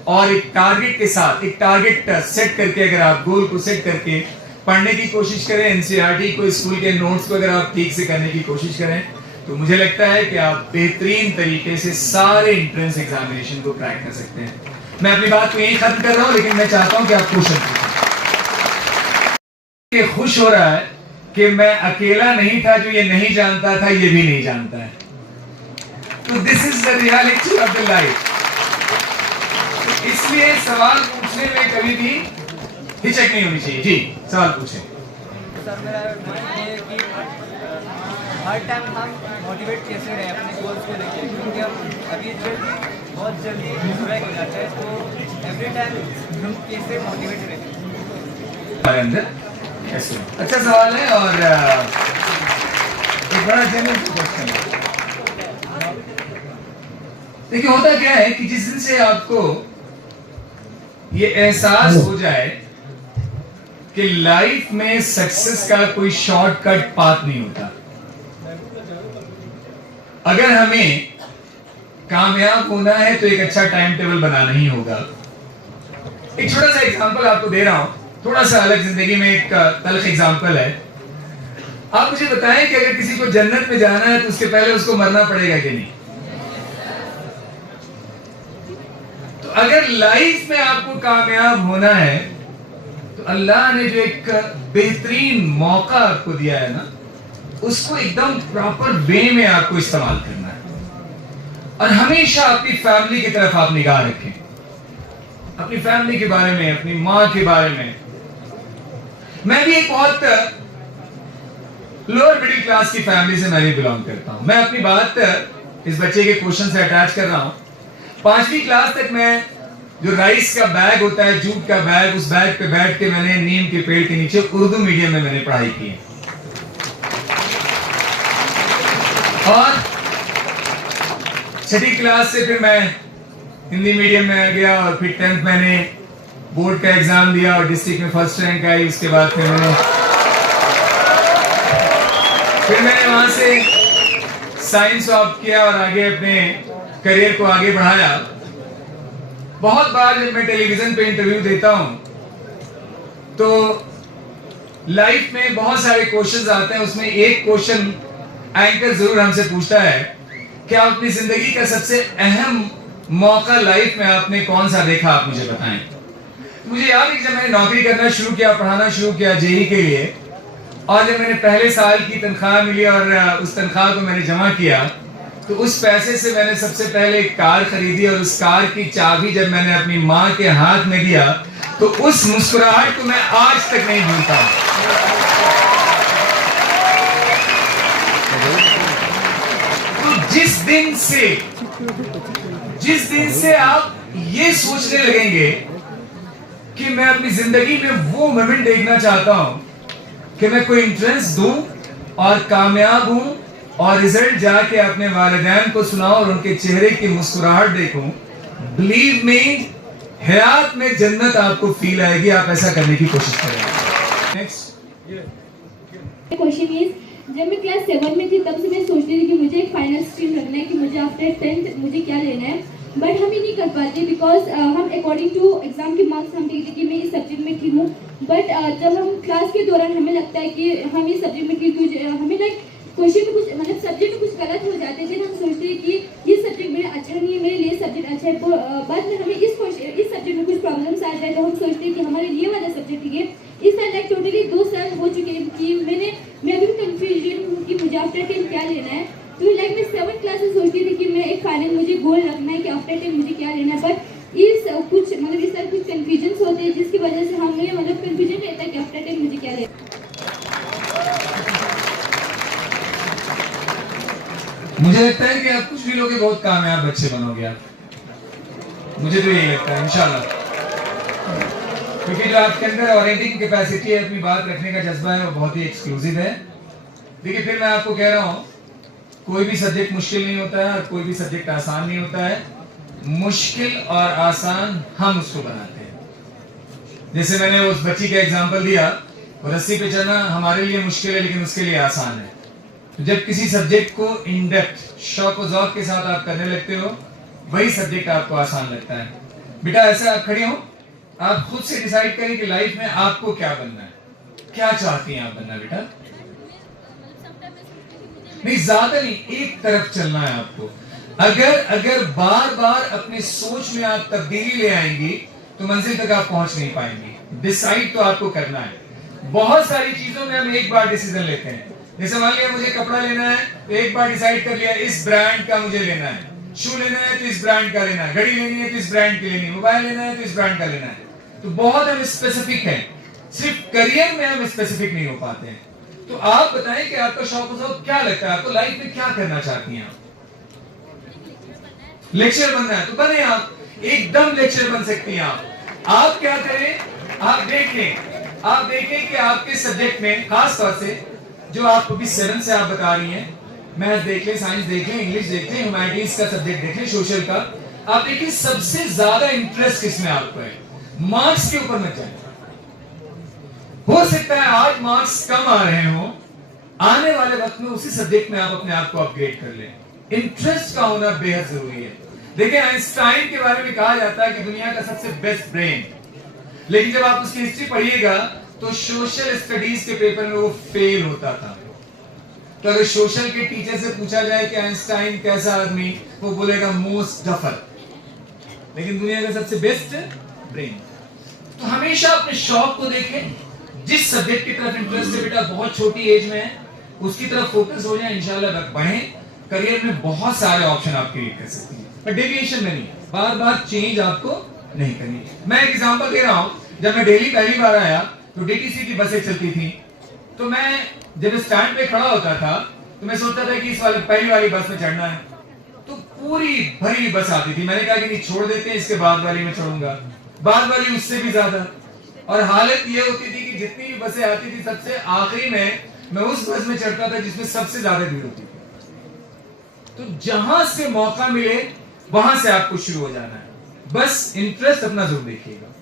और एक टारगेट के साथ, एक टारगेट सेट करके अगर आप गोल को सेट करके पढ़ने की कोशिश करें, एनसीईआरटी को, स्कूल के नोट्स को अगर आप ठीक से करने की कोशिश करें, तो मुझे लगता है कि आप बेहतरीन तरीके से सारे एंट्रेंस एग्जामिनेशन को क्रैक कर सकते हैं। मैं अपनी बात को यही खत्म कर रहा हूं, लेकिन मैं चाहता हूं कि आप क्वेश्चन पूछें। खुश हो रहा है कि मैं अकेला नहीं था जो ये नहीं जानता था, ये भी नहीं जानता है। तो this is the reality of the life. इसलिए सवाल पूछने में कभी भी हिचक नहीं होनी चाहिए। जी, सवाल पूछें। सर, मेरा ये है कि हर टाइम हम मोटिवेट कैसे रहे अपने गोल्स को लेके, क्योंकि हम अभी बहुत जल्दी ब्रेक हो जाता है, तो एवरी टाइम हम कैसे मोटिवेट रहें? अच्छा सवाल है और एक बड़ा जनरल क्वेश्चन है। देखिए, होता क्या है कि जिस दिन से आपको ये एहसास हो जाए कि लाइफ में सक्सेस का कोई शॉर्टकट पाथ नहीं होता, अगर हमें कामयाब होना है तो एक अच्छा टाइम टेबल बनाना ही होगा। एक छोटा सा एग्जांपल आपको दे रहा हूं, थोड़ा सा अलग, जिंदगी में एक तल्ख एग्जांपल है। आप मुझे बताएं कि अगर किसी को जन्नत में जाना है तो उसके पहले उसको मरना पड़ेगा कि नहीं? तो अगर लाइफ में आपको कामयाब होना है तो अल्लाह ने जो एक बेहतरीन मौका आपको दिया है ना, उसको एकदम प्रॉपर वे में आपको इस्तेमाल करना है। और हमेशा अपनी फैमिली की तरफ आप निगाह रखें, अपनी फैमिली के बारे में, अपनी माँ के बारे में। मैं भी एक बहुत लोअर मिडिल क्लास की फैमिली से मैं भी बिलोंग करता हूं। मैं अपनी बात इस बच्चे के क्वेश्चन से अटैच कर रहा हूं। 5वीं क्लास तक मैं जो राइस का बैग होता है, जूट का बैग, उस बैग पे बैठ के मैंने नीम के पेड़ के नीचे उर्दू मीडियम में मैंने पढ़ाई की है। और 6ठी क्लास से फिर मैं हिंदी मीडियम में आ गया और फिर 10th मैंने बोर्ड का एग्जाम दिया और डिस्ट्रिक्ट में फर्स्ट रैंक आई। उसके बाद फिर मैंने वहां से साइंस ऑप्ट किया और आगे अपने करियर को आगे बढ़ाया। बहुत बार जब मैं टेलीविजन पे इंटरव्यू देता हूं तो लाइफ में बहुत सारे क्वेश्चंस आते हैं, उसमें एक क्वेश्चन एंकर जरूर हमसे पूछता है कि आप अपनी जिंदगी का सबसे अहम मौका लाइफ में आपने कौन सा देखा, आप मुझे बताएं। मुझे याद है कि जब मैंने नौकरी करना शुरू किया, पढ़ाना शुरू किया जेईई के लिए, और जब मैंने पहले साल की तनख्वाह मिली और उस तनख्वाह को मैंने जमा किया, तो उस पैसे से मैंने सबसे पहले एक कार खरीदी और उस कार की चाबी जब मैंने अपनी माँ के हाथ में दिया तो उस मुस्कुराहट को मैं आज तक नहीं भूलता। तो जिस दिन से आप ये सोचने लगेंगे कि मैं अपनी जिंदगी में वो मोमेंट देखना चाहता हूं कि मैं कोई एंट्रेंस दूं और कामयाब हूं और रिजल्ट जाके अपने वालिदैन को सुनाऊं और उनके चेहरे की मुस्कुराहट देखूं, बिलीव मी, हयात में जन्नत आपको फील आएगी। आप ऐसा करने की कोशिश करें। नेक्स्ट क्वेश्चन इज, जब मैं क्लास 7 में थी तब से मैं सोचती थी कि मुझे एक फाइनल स्ट्रीम रखना है, कि मुझे आफ्टर 10th मुझे क्या लेना है, बट हम ये नहीं कर पाते बिकॉज हम अकॉर्डिंग टू एग्जाम के मार्क्स हम देखते कि मैं इस सब्जेक्ट में ठीक हूँ, बट जब हम क्लास के दौरान हमें लगता है कि हम इस सब्जेक्ट में ठीक हूँ, हमें लाइक क्वेश्चन में कुछ मतलब सब्जेक्ट में कुछ गलत हो जाते थे, हम सोचते हैं कि ये सब्जेक्ट मेरा अच्छा नहीं है, मेरे लिए सब्जेक्ट अच्छा है, बाद में हमें इस सब्जेक्ट में कुछ प्रॉब्लम्स आ जाए तो हम सोचते हैं कि हमारे लिए वाला सब्जेक्ट ठीक है। इस साल लाइक टोटली 2 साल हो चुके हैं कि मैं अभी भी कंफ्यूजन हूँ कि मुझे आफ्टर 10 क्या लेना है। तो लाइक मैं 7th क्लास में सोचती थी कि मैं एक फाइनल मुझे गोल रखना है कि आफ्टर 10 मुझे क्या लेना है, बट इस साल कुछ कन्फ्यूजन होते हैं जिसकी वजह से हमें मतलब कन्फ्यूजन रहता है कि आफ्टर 10 मुझे क्या लेना है। मुझे लगता है कि आप कुछ भी लोगे बहुत कामयाब बच्चे बनोगे आप, मुझे तो यही लगता है इंशाल्लाह, क्योंकि जो आपके अंदर ओरिएंटिंग कैपेसिटी है, अपनी बात रखने का जज्बा है, वो बहुत ही एक्सक्लूसिव है। देखिए फिर मैं आपको कह रहा हूँ, कोई भी सब्जेक्ट मुश्किल नहीं होता है और कोई भी सब्जेक्ट आसान नहीं होता है, मुश्किल और आसान हम उसको बनाते हैं। जैसे मैंने उस बच्ची का एग्जांपल दिया, रस्सी पे चलना हमारे लिए मुश्किल है लेकिन उसके लिए आसान है। तो जब किसी सब्जेक्ट को इन डेप्थ शौक और ज़ौक़ के साथ आप करने लगते हो, वही सब्जेक्ट आपको आसान लगता है। बेटा ऐसा आप खड़े हो, आप खुद से डिसाइड करें कि लाइफ में आपको क्या बनना है, क्या चाहती हैं आप बनना बेटा? नहीं, ज्यादा नहीं, एक तरफ चलना है आपको। अगर बार बार अपने सोच में आप तब्दीली ले आएंगी तो मंजिल तक आप पहुंच नहीं पाएंगी। डिसाइड तो आपको करना है। बहुत सारी चीजों में हम एक बार डिसीजन लेते हैं। जैसे मान लिया मुझे कपड़ा लेना है तो एक बार डिसाइड कर लिया इस ब्रांड का मुझे लेना है, शू लेना है तो इस ब्रांड का लेना है, घड़ी लेनी है तो इस ब्रांड की लेनी है, मोबाइल लेना है तो इस ब्रांड का लेना है। तो बहुत हम स्पेसिफिक हैं, सिर्फ करियर में हम स्पेसिफिक नहीं हो पाते हैं। तो आप बताएं कि आपका शौक क्या लगता है, आपको लाइफ में क्या करना चाहती हैं? आप लेक्चर बनना है तो बने, आप एकदम लेक्चर बन सकती हैं। आप क्या करें, आप देखें कि आपके सब्जेक्ट में खास तौर से जो आप अभी 7 से आप बता रही हैं, मैथ देख लें, साइंस देख लें, इंग्लिश देख लें, ह्यूमैनिटीज का सब्जेक्ट देख लें, सोशल का, आप देखिए सबसे ज्यादा इंटरेस्ट किसमें आपको है। मार्क्स के ऊपर मत जाए। हो सकता है आज मार्क्स कम आ रहे हो, आने वाले वक्त में उसी सब्जेक्ट में आप अपने आप को अपग्रेड कर लें। इंटरेस्ट का होना बेहद जरूरी है। देखिए आइंस्टाइन के बारे में कहा जाता है कि दुनिया का सबसे बेस्ट ब्रेन, लेकिन जब आप उसकी हिस्ट्री पढ़िएगा तो सोशल स्टडीज के पेपर में वो फेल होता था। तो अगर सोशल के टीचर से पूछा जाए कि आइंस्टाइन कैसा आदमी, वो बोलेगा मोस्ट डफर, लेकिन दुनिया का सबसे बेस्ट ब्रेन। तो हमेशा अपने शौक को देखें, जिस सब्जेक्ट की तरफ इंटरेस्ट है बेटा बहुत छोटी एज में है उसकी तरफ फोकस हो जाए, इंशाल्लाह बढ़े। करियर में बहुत सारे ऑप्शन आपके लिए कर सकती है, पर डेविएशन में नहीं, बार बार चेंज आपको नहीं करनी। मैं एक एग्जांपल दे रहा हूं, जब मैं दिल्ली पहली बार आया तो डीटीसी की बसें चलती थी, तो मैं जब स्टैंड पे खड़ा होता था तो मैं सोचता था कि इस वाले पहली वाली बस में चढ़ना है, तो पूरी भरी बस आती थी। मैंने कहा कि नहीं, छोड़ देते हैं, इसके बाद वाली में चढ़ूंगा, बाद वाली उससे भी ज्यादा। और हालत ये होती थी कि जितनी भी बसें आती थी सबसे आखिरी में मैं उस बस में चढ़ता था जिसमें सबसे ज्यादा भीड़ होती थी। तो जहां से मौका मिले वहां से आपको शुरू हो जाना है, बस इंटरेस्ट अपना जरूर देखिएगा।